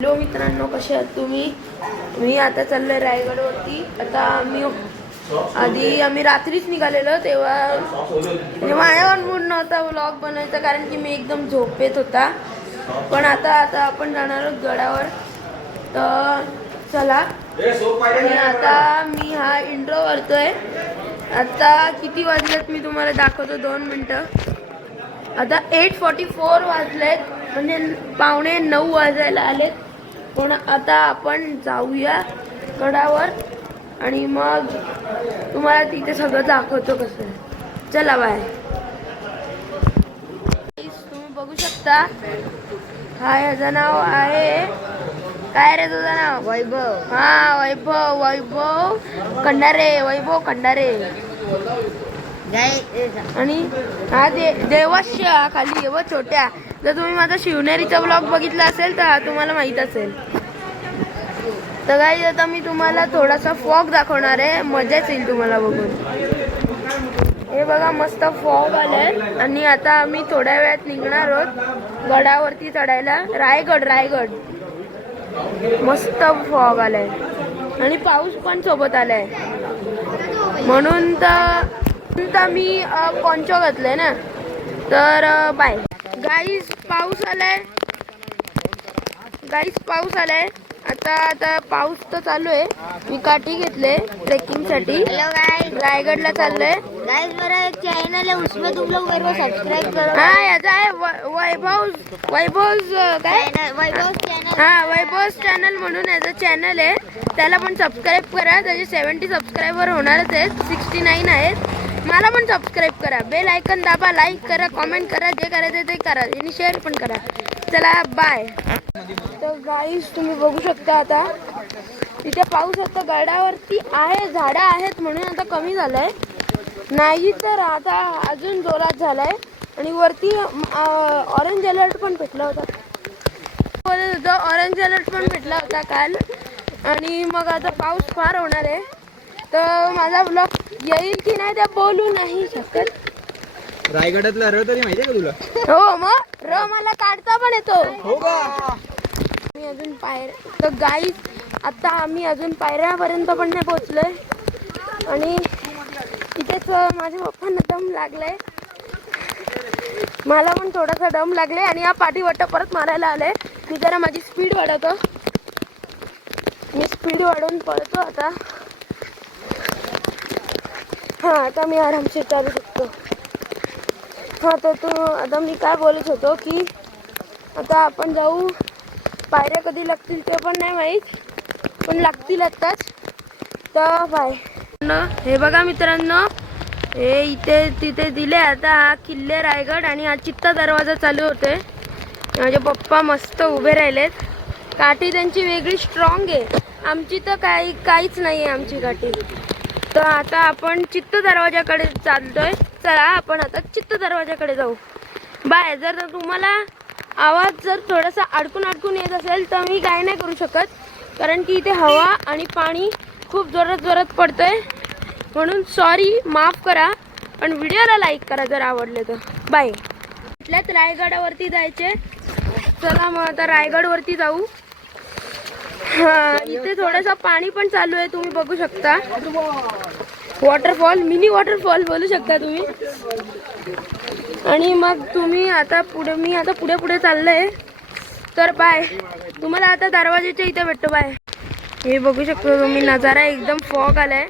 Hello मित्रांनो, कसे आहात तुम्ही? मी आता चाललोय रायगडवरती. आता आम्ही रात्रीच निघालेलो, तेव्हा माझ्यावर मूड नव्हता व्लॉग बनवायचा, कारण की मी एकदम झोपेत होता. पण आता आपण जाणार आहोत गडावर. तर चला. आणि आता मी हा इंट्रो करतोय. आता किती वाजलेत मी तुम्हाला दाखवतो, 2 मिनटं. आता 8:44 वाजलेत, म्हणजे 8:45 वाजायला आलेत. पण आता आपण जाऊया गडावर आणि मग तुम्हाला तिथे सगळं दाखवतो कसं आहे. चला बाय. तुम्ही बघू शकता, हा याचं नाव आहे काय रे तुझं नाव? वैभव. हा वैभव खंडारे. वैभव खंडारे. आणि हा देवाश्य खाली व छोट्या. जर तुम्ही माझा शिवनेरीचा ब्लॉग बघितला असेल तर तुम्हाला माहित असेल. तर गाईज, आता मी तुम्हाला थोडासा फॉग दाखवणार आहे, मजाच येईल तुम्हाला बघून. हे बघा, मस्त फॉग आलाय. आणि आता आम्ही थोड्या वेळात निघणार आहोत गडावरती चढायला. रायगड मस्त फॉग आलाय आणि पाऊस पण सोबत आलाय, म्हणून तर मी पॉन्चो घातलंय ना. तर बाय गाईज. पाऊस आलाय. आता पाऊस तर चालू आहे. मी काठी घेतले ट्रेकिंग साठी. रायगडला चाललोय. गाइस, मेरा एक चैनल है, उसमें तुम लोग मेरे को सब्सक्राइब करो. हा, याचा आहे वैभव काय चैनल. हा, वैभव चॅनल म्हणून याचं चॅनल आहे. त्याला पण सबस्क्राईब करा. त्याचे 70 सबस्क्रायबर होणारच आहेत. 69 आहेत. मला पण सबस्क्राईब करा. बेल आयकन दाबा, लाईक करा, कमेंट करा, जे करायचं ते करा आणि शेअर पण करा. चला बाय. तर गाईस, तुम्ही बघू शकता आता तिथे पाऊस आता गडावरती आहे. झाडं आहेत म्हणून आता कमी झालंय, नाही तर आता अजून जोरात झालाय. आणि वरती ऑरेंज अलर्ट पण भेटला होता. काल. आणि मग आता पाऊस फार होणार आहे. तर माझा ब्लॉग येईल की नाही ते बोलू नाही शकत. रायगडातला र तरी माहितीये का तुला? हो, मग मला काढता पण येतो. हो का? मी अजून तर गाईस, आता आम्ही अजून पायऱ्यापर्यंत पण नाही पोहोचलोय. आणि इथेच माझ्या पप्पांना दम लागलाय. मला पण थोडासा दम लागलाय. आणि या पाठीवाटा परत मारायला आले. मी जरा माझी स्पीड वाढवतो. मी स्पीड वाढवून पळतो आता. हा, आता मी आरामशीर चालू शकतो. हा, तर आता मी काय बोलत होतो की आता आपण जाऊ. पायऱ्या कधी लागतील ते पण नाही माहीत, पण लागतील आत्ताच. तर बाय. हे बघा मित्रांनो, हे तिथे दिले आता हा किल्ले रायगड. आणि हा चित्ता दरवाजा चालू होतोय. माझे पप्पा मस्त उभे राहिलेत. काठी त्यांची वेगळी स्ट्रॉंग आहे. आमची तर काहीच नाही आहे आमची काठी. तर आता आपण चित्त दरवाजाकडे चालतोय. चला, आपण आता चित्त दरवाजाकडे जाऊ. बाय. जर तुम्हाला आवाज जर थोडासा अडकून येत असेल तर मी काय नाही करू शकत, कारण की इथे हवा आणि पाणी खूप जोरात पडतंय. म्हणून सॉरी, माफ करा. पण व्हिडिओला लाईक करा जर आवडले तर. बाय. इथल्याच रायगडावरती जायचे. चला मग आता रायगडवरती जाऊ. हा, इथे थोडंसं पाणी पण चालू आहे, तुम्ही बघू शकता. वॉटरफॉल, मिनी वॉटरफॉल बोलू शकता तुम्ही. आणि मग मी आता पुढे चाललंय. तर बाय. तुम्हाला आता दरवाजाच्या इथे भेटतो. बाय. हे बघू शकता तुम्ही नजारा, एकदम फॉग आलाय.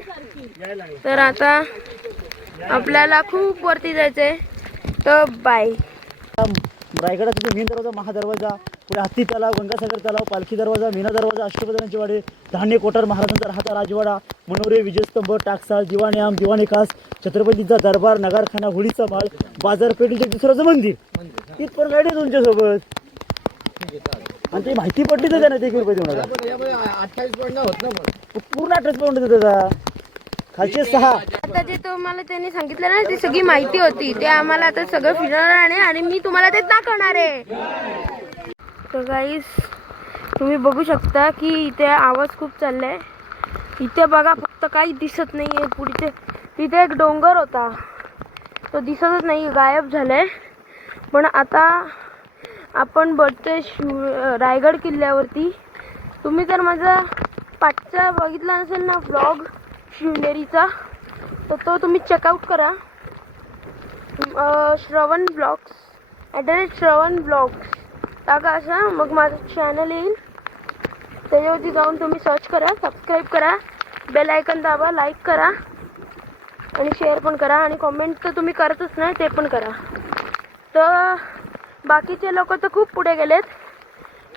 तर आता आपल्याला खूप वरती जायचंय. तर बाय. रायगडाचा मेन दरवाजा, महादरवाजा, पुढे हत्ती तलाव, गंगासागर तलाव, पालखी दरवाजा, मीना दरवाजा, अष्टप्रधानांची वाडे, धान्य कोठार, महाराजांचा राहता राजवाडा, मनोरे, विजयस्तंभ, टाकसाळ, दिवाणी खास, छत्रपतींचा दरबार, नगारखाना, होळीचा माळ, बाजारपेठेचे दुसऱ्याचं मंदिर. इथपर्यंत गाडी तुमच्यासोबत. आणि ती माहिती पडली तर त्यांना 1 रुपये देऊ नका. 28 होत ना, पूर्ण 28 पॉईंट त्याचा खालचे 6. आता जे तुम्हाला त्यांनी सांगितलं ना, ती सगळी माहिती होती. ते आम्हाला आता सगळं फिरवणार आहे आणि मी तुम्हाला ते दाखवणार आहे. तर गाईस, तुम्ही बघू शकता की इथे आवाज खूप चाललाय. इथे बघा, फक्त काही दिसत नाहीये. पुढे तिथे एक डोंगर होता, तो दिसतच नाही, गायब झालाय. पण आता आपण बघतोय रायगड किल्ल्यावरती. तुम्ही जर माझा पाठचा बघितला नसेल ना व्लॉग शिवनेरीचा, तर तो तुम्ही चेकआउट करा. श्रवण ब्लॉग्स @श्रवण ब्लॉग्स टाका असा, मग माझं चॅनल येईल. त्याच्यावरती जाऊन तुम्ही सर्च करा, सबस्क्राईब करा, बेल आयकन दाबा, लाईक करा आणि शेअर पण करा. आणि कमेंट तर तुम्ही करतच नाही, ते पण करा. तर बाकीचे लोक तर खूप पुढे गेलेत,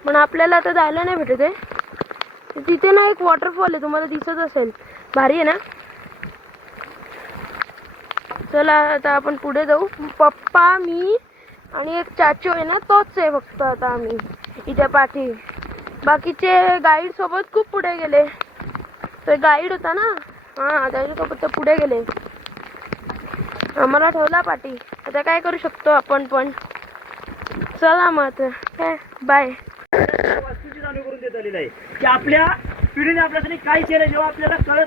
पण आपल्याला आता जायला नाही भेटत आहे. तिथे ना एक वॉटरफॉल आहे, तुम्हाला दिसत असेल, भारी आहे ना. चला आता आपण पुढे जाऊ. पप्पा, मी आणि एक चाचू आहे ना, तोच आहे फक्त आता आम्ही इथे पाठी. बाकीचे गाईड सोबत खूप पुढे गेले. तो गाईड होता ना, हां, त्याच्यासोबत तर पुढे गेले, आम्हाला ठेवला पाठी. आता काय करू शकतो आपण पण. चला मग आता काय, बाय. वास्तूची जाणीव करून देत आलेली आहे की आपल्या पिढीने आपल्यासाठी काय केलं. जेव्हा आपल्याला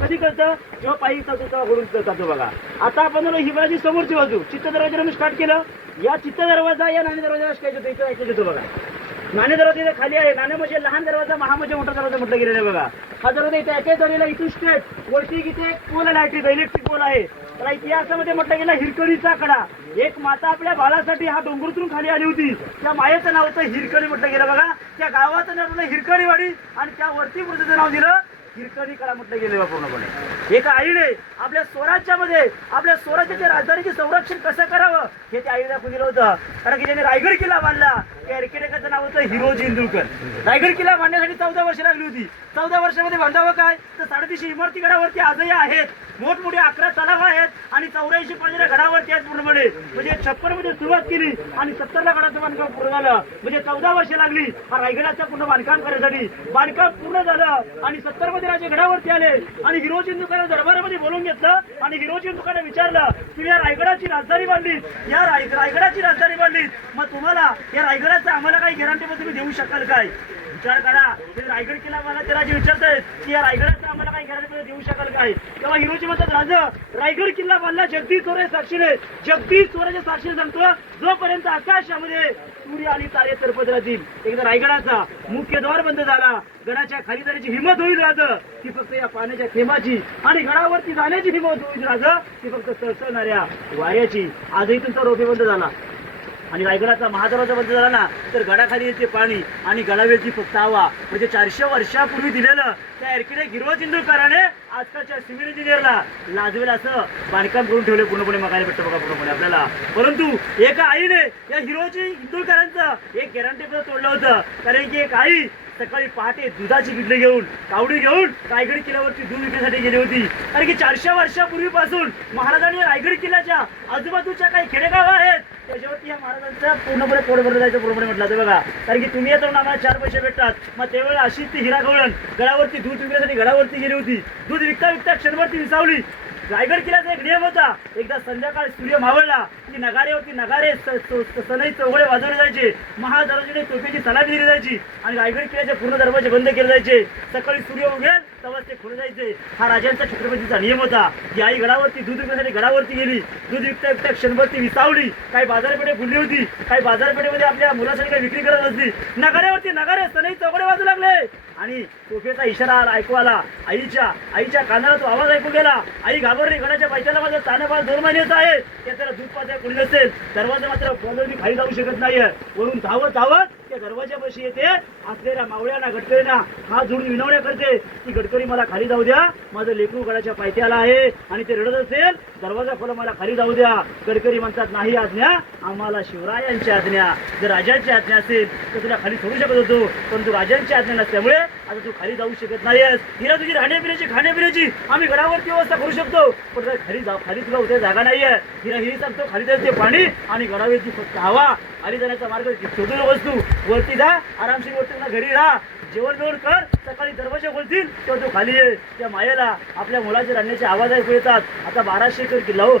कधी कळतं, जेव्हा पायी चालतो घडून जातो बघा. आता आपण ही बाजू समोरची बाजू चित्त दरवाजाला स्टार्ट केलं. या चित्त दरवाजा या नाणे दरवाजाला काय येतो, इथं ऐकलं येतो बघा. नाणे दरवाजा इथे खाली आहे. नाणे म्हणजे लहान दरवाजा, महा म्हणजे मोठा दरवाजा म्हटलं गेलेला आहे बघा. हा दरवाजा इथे एकाच दरवाजाला इथून स्ट्रेट वरती इथे एक पोल आहे, लाईटीचा इलेक्ट्रिक पोल आहे. त्याला इतिहासामध्ये म्हटलं गेलं हिरकणीचा कडा. एक माता आपल्या बाळासाठी हा डोंगरातून खाली आली होती. त्या मायेचं नाव होतं हिरकणी म्हटलं गेलं बघा. त्या गावाचं नाव होतं हिरकणीवाडी आणि त्या वरती वृद्धचं नाव दिलं हिरकणी कडा म्हटलं गेलं पूर्णपणे. एका आईने आपल्या स्वराज्यामध्ये आपल्या स्वराज्याच्या राजधानीचे संरक्षण कसं करावं हे त्या आईला दिलं होतं. कारण की ज्याने रायगड किल्ला बांधला त्या आर्किटेक्टचं नाव होतं हिरोजी इंदुरकर. रायगड किल्ला बांधण्यासाठी 14 वर्ष लागली होती. 14 वर्षामध्ये बांधावं काय, तर 350 इमारती गडावरती आजही आहेत. मोठमोठे 11 तलाव आहेत आणि 84 पांढऱ्या गडावरती आहेत पूर्णपणे. म्हणजे 56 मध्ये सुरुवात केली आणि 70 ला गडाचं बांधकाम पूर्ण झालं. म्हणजे 14 वर्ष लागली हा रायगडाचं पूर्ण बांधकाम करण्यासाठी. बांधकाम पूर्ण झालं आणि 70 मध्ये राजे गडावरती आले आणि हिरोजी इंदुरकर दरबारामध्ये बोलून घेतलं आणि हिरोजी इंदुरकरने विचारलं, तुम्ही या रायगडाची राजधानी बांधली, या रायगडाची राजधानी बांधली, मग तुम्हाला या रायगडाचं आम्हाला काही गॅरंटी पण तुम्ही देऊ शकाल काय. विचार करा, रायगड किल्ला मला ते राजे विचारतायत की या रायगडाचं आम्हाला काही गॅरंटी देऊ शकाल काय. तेव्हा हिरोजी म्हणतात, राजा रायगड किल्ला बांधला जगदीश चोरे साक्षीने. जगदीश चोराच्या साक्षीने सांगतो, जोपर्यंत आकाशामध्ये सूर्य आणि तारे तरपत राहतील. एकदा रायगडाचा मुख्य द्वार बंद झाला, गडाच्या खाली जाण्याची हिंमत होईल राजा ती फक्त या पाण्याच्या थेंबाची आणि गडावरती जाण्याची हिंमत होईल राजा ती फक्त सळसळणाऱ्या वाऱ्याची. आजही तुमचा रोपे बंद झाला आणि रायगडाचा महादरवाजा बंद झाला ना, तर गडाखाली येते पाणी आणि गडावेची फक्त हवा. म्हणजे 400 वर्षापूर्वी दिलेलं त्या आर्किटेक्ट हिरोजी इंदुरकराने आजकालच्या सिव्हिल इंजिनियरला लाजवेल असं बांधकाम करून ठेवले पूर्णपणे. बघायला भेटतं बघा पूर्णपणे आपल्याला. परंतु एका आईने या हिरोजी इंदुरकरांचं एक गॅरंटी पण तोडलं होतं. कारण की एक आई सकाळी पहाटे दुधाची किटली घेऊन कावडी घेऊन रायगड किल्ल्यावरती दूध विकण्यासाठी गेली होती. कारण की 400 वर्षापूर्वीपासून महाराजांनी रायगड किल्ल्याच्या आजूबाजूच्या काही खेडेगाव आहेत त्याच्यावरती या महाराजांचा पूर्णपणे पोट भरलं जायचं पूर्णपणे म्हटलं जातं बघा. कारण की तुम्ही येतो आम्हाला 4 पैसे भेटतात. मग त्यावेळी अशी ती हिरा गवळण गडावरती दूध विकण्यासाठी गडावरती गेली होती. दूध विकता विकता क्षणभर ती विसावली. रायगड किल्ल्याचा एक नियम होता, एकदा संध्याकाळी सूर्य मावळला की नगारेवरती नगारे सनई चौघडे वाजवले जायचे. महादरवाजाने तोफेची सलामी दिली जायची आणि रायगड किल्ल्याचे पूर्ण दरवाजे बंद केले जायचे. सकाळी सूर्य उगेल तेव्हाच ते खुले जायचे. हा राजांचा छत्रपतीचा नियम होता. ही आई गडावरती दूध विकण्यासाठी गडावरती गेली. दूध विकता विकता क्षणभर ती विसावली. काही बाजारपेठे फुलली होती, काही बाजारपेठेमध्ये आपल्या मुलासाठी काही विक्री करत असली. नगाऱ्यावरती नगारे सनई चौघडे वाजू लागले आणि तोफेचा इशारा ऐकू आला. आईच्या कानाला तो आवाज ऐकू गेला. आई घाबरली. गडाच्या पायथ्याला माझं तानापास 2 महिन्याचा आहे, त्याला दूध पाजायला कोणी नसेल. दरवाजा मात्र बंद खाली जाऊ शकत नाहीये. वरून धावत धावत त्या दरवाजापाशी येते. असलेल्या मावळ्यांना गडकरींना हात जोडून विनवण्या करते की गडकरी मला खाली जाऊ द्या, माझं लेकरू गडाच्या पायथ्याला आहे आणि ते रडत असेल, दरवाजा खोला, मला खाली जाऊ द्या. गडकरी म्हणतात, नाही आज्ञा, आम्हाला शिवरायांची आज्ञा. जर राजांची आज्ञा असेल तर तुला खाली सोडू शकत होतो, परंतु राजांची आज्ञा नसल्यामुळे आता तू खाली जाऊ शकत नाहीयेस. हिरा तुझी राहण्यापिण्याची खाण्यापिण्याची आम्ही गडावरती व्यवस्था करू शकतो, पण खाली तुला उद्या जागा नाहीये. हिरी सांगतो, खाली जायचे पाणी आणि गडावरची फक्त हवा. खाली जाण्याचा मार्ग शोधू नकोस. तू वरती जा, आरामशीर वरती घरी राहा, जेवण बिवण कर, सकाळी दरवाजा खोलतील तेव्हा तो खाली ये. त्या मायेला आपल्या मुलाचे रडण्याचे आवाज ऐकू येतात. आता 1200 एकर किल्ला हो,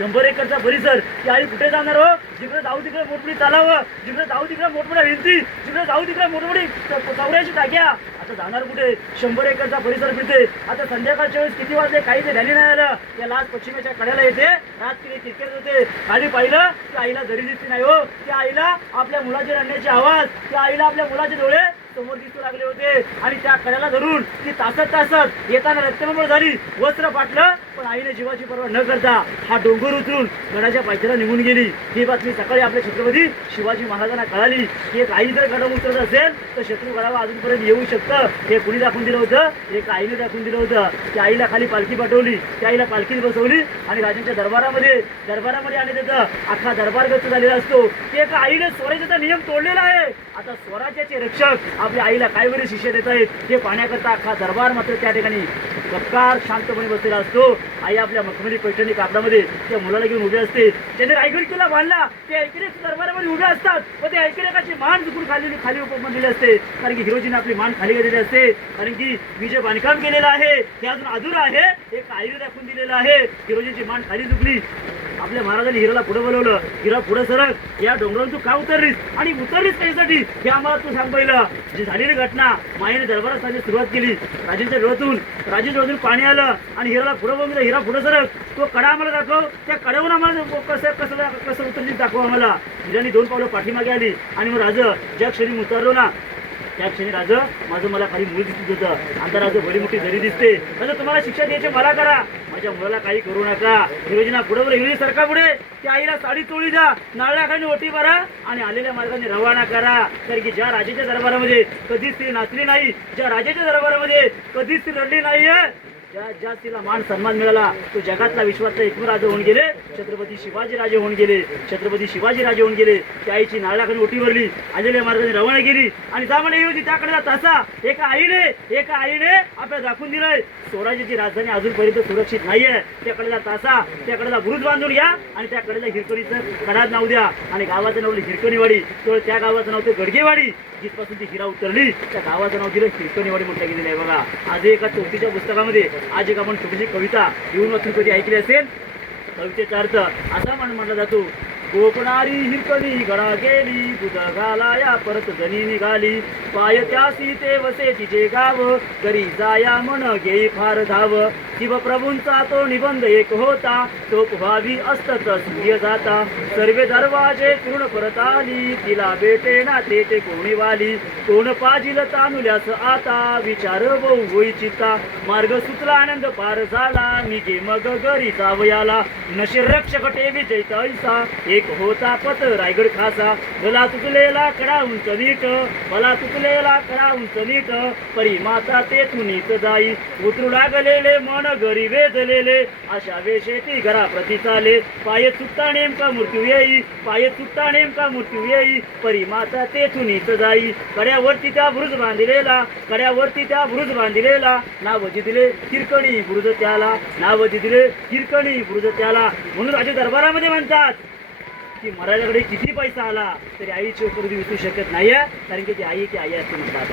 100 एकरचा परिसर. ती आई कुठे जाणार हो? जिकडे जाऊ तिकडे मोठमोठी तलावं, जिकडे जाऊ तिकडे मोठमोठ्या भिंती, जिकडे जाऊ तिकडे मोठमोठी 84 टाक्या. आता जाणार कुठे? 100 एकरचा परिसर फिरते. आता संध्याकाळच्या वेळेस किती वाजले काही ते ध्यानी नाही आलं. त्या लाट पश्चिमेच्या कड्याला येते, रात्री क्रिकेट होते. खाली पाहिलं की आईला दरी दिसली नाही हो. त्या आईला आपल्या मुलाचे रडण्याचे आवाज, त्या आईला आपल्या मुलाचे डोळे समोर दिसू लागले होते. आणि त्या कड्याला धरून ती तासत येताना रक्तमळ झाली, वस्त्र फाटलं. पण आईने जीवाची पर्वा न करता हा डोंगर उतरून गडाच्या पायथ्याला निघून गेली. ही बातमी सकाळी आपल्या छत्रपती शिवाजी महाराजांना कळाली की एक आई जर गडावर उतरत असेल तर शत्रू गडावर अजूनपर्यंत येऊ शकतं. हे कुणी दाखवून दिलं होतं? एक आईने दाखवून दिलं होतं. त्या आईला खाली पालखी पाठवली, त्या आईला पालखीत बसवली आणि राजांच्या दरबारामध्ये आणि त्याचा अख्खा दरबार गच्च झालेला असतो. की एका आईने स्वराज्याचा नियम तोडलेला आहे. आता स्वराज्याचे रक्षक आपल्या आईला काय बरे शिष्य देत आहेत हे पाहण्याकरता अख्खा दरबार मात्र त्या ठिकाणी गप्कार शांतपणे बसलेला असतो. आई आपल्या मखमली पैठणी कापडामध्ये त्या मुलाला घेऊन उभे असते. त्याने रायगड किल्ला बांधला, ते ऐकण्याच दरबारामध्ये उभे असतात व ते ऐकण्याची मान चुकून खाली बनलेली असते. कारण की हिरोजीने आपली मान खाली गेलेली असते. कारण की मी जे बांधकाम केलेलं आहे ते अजून अधूर आहे, हे आईने दाखवून दिलेलं आहे. हिरोजीची मान खाली झुकली. आपल्या महाराजांनी हिराला पुढे बोलवलं. हिरा पुढे सरक, या डोंगरावरून तू का उतरलीस आणि उतरलीस कशासाठी हे आम्हाला तू सांग. पहिलं जी झालेली घटना मायेने दरबारात सांगण्यास सुरुवात केली. राजांच्या डोळ्यातून पाणी आलं आणि हिराला पुढे बोलून हिरा पुढे सरक, तो कडा आम्हाला दाखव, त्या कड्यावरून आम्हाला कसं उतरली दाखव आम्हाला. हिराने 2 पावलं पाठीमागे आली आणि मग राजा ज्या क्षणी उतरलो ना त्या क्षणी राजा माझं मला खाली मूळ दिसत होतं. आता राजा बरी मोठी दरी दिसते. राजा तुम्हाला शिक्षा द्यायची मला करा, माझ्या मुलाला काही करू नका. हिरोजीना पुढे हिरोजी सरका पुढे, त्या आईला साडी चोळी द्या, नारळाखाली ओटी भरा आणि आलेल्या मार्गाने रवाना करा. कारण की ज्या राजाच्या दरबारामध्ये कधीच ती नाचली नाही, ज्या राजाच्या दरबारामध्ये कधीच ती रडली नाहीये, ज्या तिला मान सन्मान मिळाला तो जगातला विश्वातला एकूण राजा होऊन गेले. छत्रपती शिवाजी राजे होऊन गेले. त्या आईची नारळाखाली ओटी भरली, आलेल्या मार्गाने रवाना केली आणि जा म्हणे हिरोजी त्याकडे तासा. एका आईने आपल्याला दाखवून दिलंय स्वराज्याची राजधानी अजूनपर्यंत सुरक्षित नाहीये. त्याकडेला तासा, त्याकडेला बुरुज बांधून घ्या आणि त्या कडेला हिरकणीचं कडात नाव द्या. आणि गावाचं नाव हिरकणीवाडी, तर त्या गावाचं नाव ते गडगेवाडी. जिथपासून ती हिरा उतरली त्या गावाचं नाव दिलं हिरकणीवाडी म्हटलं गेलेलं आहे. बघा आज एका चौथीच्या पुस्तकामध्ये आज एक आपण छोटीशी कविता लिहून वाचून कधी ऐकली असेल. कवितेचा अर्थ असा म्हटला जातो, कोकणारी हिरकणी गडा गेली, दूध घालाया परत जणी निघाली, पाय त्यासी ते वसे तिचे गाव, घरी जाया मन घेई फार धाव. शिवप्रभूंचा तो निबंध एक होता, तो व्हावी असत सूर्य जाता. सर्वे दरवाजे पूर्ण परत आली, तिला भेटे ना ते कोणी वाली. कोण पाजिल तानुल्यास आता, विचार बहु होई चित्ता. मार्ग सुचला आनंद पार झाला, निघे मग घरी जावयाला. नशीर रक्षक टेवी जैत ऐसा, एक होता पत रायगड खासा. भला तुटलेला कडा उंच नीट, परी माता ते नीत जाई. उतरू लागलेले मन घरी वेधलेले, अशा वेशेती घरा प्रति चाले. पाय चुकता नेमका मृत्यू येई, परी माता ते नीत जाई. कड्यावरती त्या बुरुज बांधिलेला, नाव दिले हिरकणी बुरुज त्याला. म्हणून राजे दरबारामध्ये म्हणतात की महाराजाकडे किती पैसा आला तरी आईची उपलब्धी विसरू शकत नाहीये. कारण की ती आई असते म्हणतात.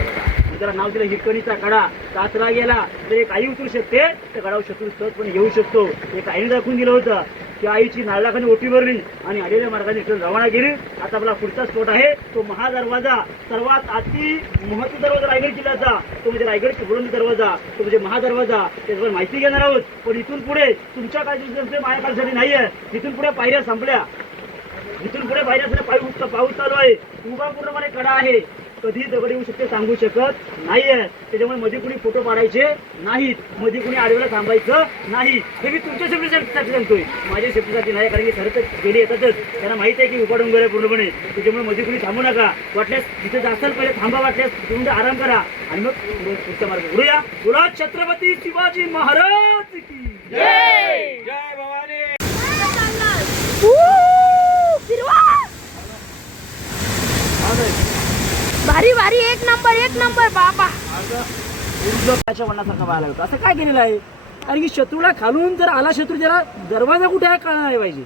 त्याला नाव दिलं हिरकणीचा कडा. काचरा गेला तर एक आई उतरू शकते, तर गडावर शत्रू सहजपणे येऊ शकतो. एक आईने दाखवून दिलं होतं की आईची नारळाखाली ओटी भरली आणि आलेल्या मार्गाने इकडे रवाना केली. आता आपला पुढचा स्पॉट आहे तो महादरवाजा. सर्वात अति महत्त्वाचा दरवाजा रायगड किल्ल्याचा तो म्हणजे रायगड बुलंद दरवाजा, तो म्हणजे महादरवाजा. त्याच्यावर माहिती घेणार आहोत. पण इथून पुढे तुमच्या काळजी माझ्या काळजीसाठी नाहीये. इथून पुढे पायऱ्या संपल्या. पाऊस चालू आहे. उभा पूर्णपणे कडा आहे. कधी दगड येऊ शकते सांगू शकत नाहीये. त्याच्यामुळे मध्ये कुणी फोटो काढायचे नाहीत, मध्ये कुणी आडवेला थांबायचं नाही. हे मी तुमच्या सेफ्टीसाठी सांगतोय, माझ्या सेफ्टीसाठी नाही. कारण की खरं तर गेले येतातच, त्यांना माहित आहे की उभा डोंगर आहे पूर्णपणे. त्याच्यामुळे मध्ये कुणी थांबू नका. वाटल्यास जिथे जासाल पहिले थांबा, वाटल्यास तुम्ही आराम करा आणि मग पुढचा मार्ग करूया. बोला छत्रपती शिवाजी महाराज की जय. जय भवानी. भारी एक नंबर बाबा. वनासारखा व्हायला होता. असं काय केलेलं आहे? कारण की शत्रूला खालून जर आला शत्रू, त्याला दरवाजा कुठे आहे कळणार नाही पाहिजे.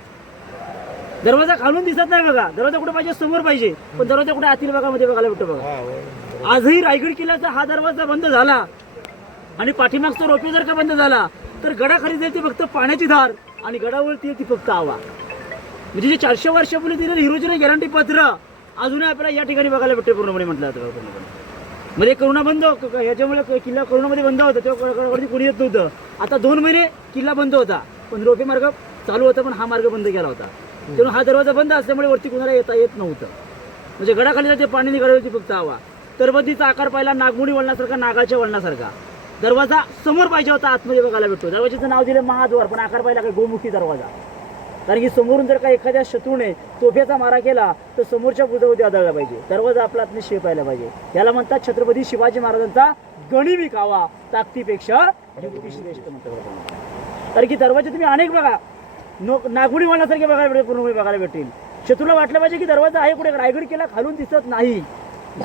दरवाजा खालून दिसत नाही बघा. दरवाजा कुठे पाहिजे? समोर पाहिजे. पण दरवाजा कुठे आतील भागामध्ये बघायला भेटतो बघा. आजही रायगड किल्ल्याचा हा दरवाजा बंद झाला आणि पाठीमागचा रोपे जर का बंद झाला तर गडाखाली जाईल ते फक्त पाण्याची धार आणि गडावरती आहे ती फक्त हवा. म्हणजे जे 400 वर्षापूर्वी दिलेलं हिरोजीने गॅरंटी पत्र अजूनही आपल्याला या ठिकाणी बघायला भेटते पूर्णपणे म्हटलं जातं. पूर्णपणे मध्ये करोना बंद, याच्यामुळे किल्ला करोनामध्ये बंद होता, तेव्हा गडावरती कोणी येत नव्हतं. आता 2 महिने किल्ला बंद होता, पण रोपे मार्ग चालू होता, पण हा मार्ग बंद केला होता. तेव्हा हा दरवाजा बंद असल्यामुळे वरती कुणाला येता येत नव्हतं. म्हणजे गडाखाली ते पाणी निघाल्यावरती फक्त हवा. तरबंदीचा आकार पाहिला नागमोडी वळणासारखा, नागाच्या वळणासारखा. दरवाजा समोर पाहिजे होता, आतमध्ये बघायला भेटतो. दरवाजाचं नाव दिलं महाद्वार, पण आकार पाहिला काय गोमुखी दरवाजा. कारण की समोरून जर का एखाद्या शत्रूने तोफेचा मारा केला तर समोरच्या बुजावती आदळला पाहिजे. दरवाजा आपला आतने शिव पाहिला पाहिजे. याला म्हणतात छत्रपती शिवाजी महाराजांचा गणिमी कावा, ताकदीपेक्षा युक्ती श्रेष्ठ म्हणतात. कारण की दरवाजे तुम्ही अनेक बघा, नागमोडी वळणासारखे बघायला भेटेल, पूर्णपणे बघायला भेटेल. शत्रूला वाटलं पाहिजे की दरवाजा आहे कुठे, रायगड किल्ला खालून दिसत नाही.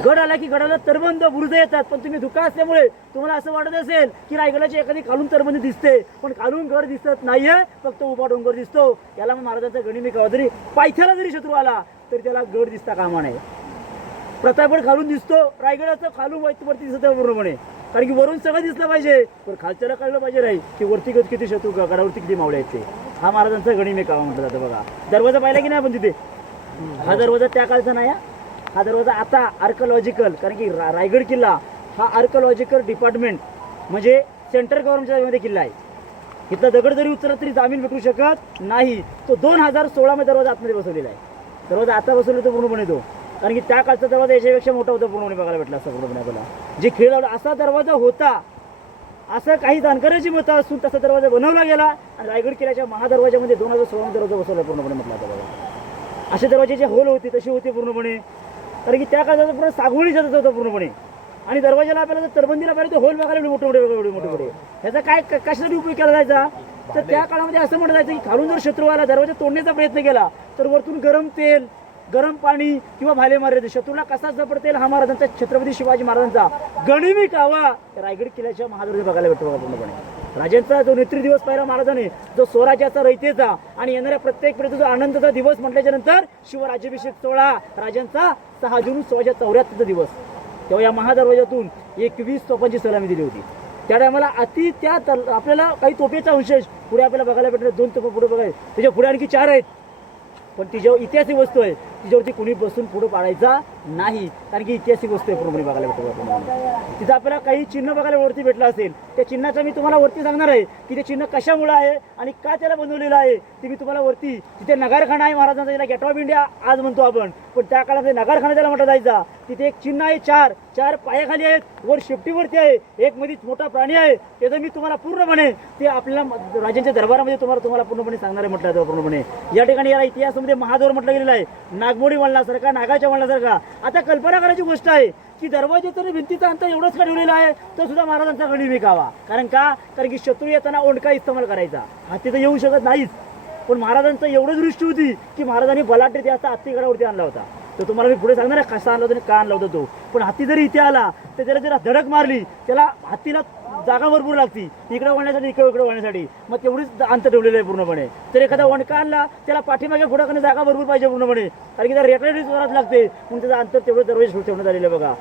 गड आला की गडाला तरबंद बुरुज येतात, पण तुम्ही धुका असल्यामुळे तुम्हाला असं वाटत असेल की रायगडाची एखादी खालून तरबंदी दिसते, पण खालून गड दिसत नाहीये, फक्त उभा डोंगर दिसतो. याला मग महाराजांचा गणिमी कावा. जरी पायथ्याला जरी शत्रू आला तरी त्याला गड दिसता कामा नये. प्रतापगड खालून दिसतो, रायगडाचं खालून वरती दिसत पूर्णपणे. कारण की वरून सगळं दिसलं पाहिजे, पण खालच्याला कळलं पाहिजे नाही की वरती किती शत्रू, गडावरती किती मावळे आहेत ते. हा महाराजांचा गणिमी कावा म्हटलं जातं. बघा दरवाजा पाहिला की नाही आपण तिथे, हा दरवाजा त्या काळचा नाही, हा दरवाजा आता आर्कॉलॉजिकल. कारण की रायगड किल्ला हा आर्कॉलॉजिकल डिपार्टमेंट म्हणजे सेंट्रल गव्हर्नमेंटच्या किल्ला आहे. इथला दगड जरी उचलला तरी जामीन भेटू शकत नाही. तो 2016 मध्ये दरवाजा आतमध्ये बसवलेला आहे. दरवाजा आता बसवला तो पूर्णपणे तो, कारण की त्या काळचा दरवाजा याच्यापेक्षा मोठा होता, पूर्णपणे बघायला भेटला असता पूर्णपणे आपल्याला. जे खेळ लावला असा दरवाजा होता, असं काही जाणकाराची मतं असून तसा दरवाजा बनवला गेला. आणि रायगड किल्ल्याच्या महादरवाजामध्ये 2016 मध्ये दरवाजा बसवला पूर्णपणे म्हटलं आता बघा. असे दरवाजे जे होल होते तसे होते पूर्णपणे. कारण की त्या काळात पूर्ण सागवडी जात होतं पूर्णपणे. आणि दरवाजाला आपल्याला तरबंदीला पाहिजे तो होल बघायला मोठे. ह्याचा काय कशासाठी उपयोग केला जायचा, तर त्या काळामध्ये असं म्हणत जायचं की खालून जर शत्रू आला, दरवाजा तोडण्याचा प्रयत्न केला, तर वरतून गरम तेल, गरम पाणी किंवा भाले मारले. शत्रूला कसा जपडतेल हा महाराजांचा, छत्रपती शिवाजी महाराजांचा गणिमी कावा रायगड किल्ल्याच्या महादरवाजा बघायला भेटतो बघा पूर्णपणे. राजांचा जो नेत्री दिवस पाहिला महाराजांनी, जो स्वराज्याचा, रयतेचा आणि येणाऱ्या प्रत्येक पिढीचा जो आनंदाचा दिवस म्हटल्याच्या नंतर शिवराज्याभिषेक सोहळा राजांचा 6 जून 1674 दिवस. तेव्हा या महादरवाजातून 21 तोफांची सलामी दिली होती. त्या टायमाला आपल्याला काही तोफेचा अंशेष पुढे आपल्याला बघायला भेटले. 2 तोफा पुढे बघायला, त्याच्या पुढे आणखी 4 आहेत. पण ती जेव्हा ऐतिहासिक वस्तू आहे तिच्यावरती कोणी बसून पुढे पाडायचा नाही, कारण की ऐतिहासिक वस्तू आहे पूर्णपणे बघायला भेटतो. तिथं आपल्याला काही चिन्ह बघायला वरती भेटलं असेल, त्या चिन्हाचं मी तुम्हाला वरती सांगणार आहे की ते चिन्ह कशामुळे आहे आणि का त्याला बनवलेलं आहे ते मी तुम्हाला वरती. तिथे नगारखाना आहे महाराजांचा, ज्याला गेट ऑफ इंडिया आज म्हणतो आपण, पण त्या काळात नगारखाना त्याला म्हटलं जायचा. तिथे एक चिन्ह आहे, 4 पायाखाली आहेत, वर शेपटीवरती आहे, एक मध्ये मोठा प्राणी आहे. त्याचं मी तुम्हाला पूर्णपणे ते आपल्याला राजांच्या दरबारामध्ये तुम्हाला पूर्णपणे सांगणार आहे म्हटलं जातं पूर्णपणे. या ठिकाणी याला इतिहासामध्ये महाद्वार म्हटलं गेलेलं आहे. नागमोडी वळणासारखा, नागाच्या वळणासारखा. आता कल्पना करायची गोष्ट आहे की दरवाजेचा आणि भिंतीचा अंतर एवढंच का ठेवलेला आहे, तो सुद्धा महाराजांचा गणिमी कावा. कारण की शत्रू येताना ओंडका इस्तेमाल करायचा, हत्ती तर येऊ शकत नाहीच. पण महाराजांचं एवढं दृष्टी होती की महाराजांनी बलाढ्य ते असा हत्तीगडावरती आणला होता. तर तुम्हाला मी पुढे सांगणार आहे कसा आणला होता आणि का आणला होता तो. पण हत्ती जरी इथे आला तर त्याला जरा धडक मारली, त्याला हत्तीला जागा भरपूर लागती इकडे वळण्यासाठी, इकडे वळण्यासाठी. मग तेवढीच अंतर ठेवलेलं आहे पूर्णपणे. तर एखादा वणका आणला त्याला पाठीमागे पुढे करणे जागा भरपूर पाहिजे पूर्णपणे, कारण की त्याला रेकडी जोरात लागते, म्हणून त्याचं अंतर तेवढं दरवाजे ठेवण्यात आलेलं आहे बघा.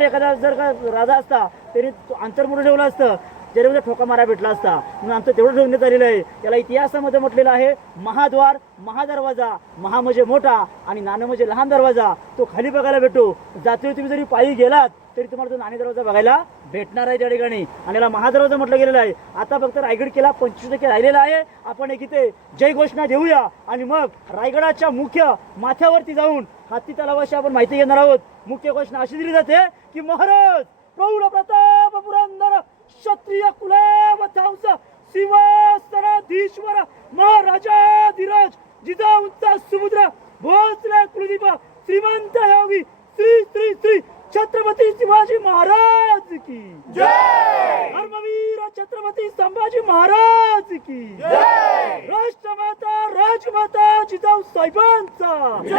एखादा जर का राजा असता तरी अंतर मोठं ठेवलं असतं, ज्यामध्ये ठोका मारा भेटला असता, म्हणून अंतर तेवढं ठेवण्यात आलेलं आहे. त्याला इतिहासामध्ये म्हटलेलं आहे महाद्वार, महादरवाजा. महा म्हणजे मोठा आणि नाणं म्हणजे लहान दरवाजा. तो खाली बघायला भेटतो. जातीवर तुम्ही जरी पायी गेलात तरी तुम्हाला तो नाणे दरवाजा बघायला भेटणार आहे त्या ठिकाणी, आणि याला महादरवाजा म्हटलं गेलेलं आहे. आता फक्त रायगड किल्ला 25% राहिलेला आहे. आपण एक इथे जय घोषणा देऊया आणि मग रायगडाच्या मुख्य माथ्यावरती जाऊन हत्ती तलावाशी आपण माहिती घेणार आहोत. मुख्य घोषणा अशी दिली जाते की महाराज प्रौढ प्रताप पुरंदर क्षत्रिय कुलावतांस सिंहासनाधीश्वर महाराजाधिराज जिजाऊंचा सुपुत्र भोसले कुलदीप श्रीमंत योगी श्री श्री श्री छत्रपती शिवाजी महाराज की जय. धर्मवीर छत्रपती संभाजी महाराज की जय. राष्ट्रमाता राजमाता जिजाऊ साहेबांचा जय.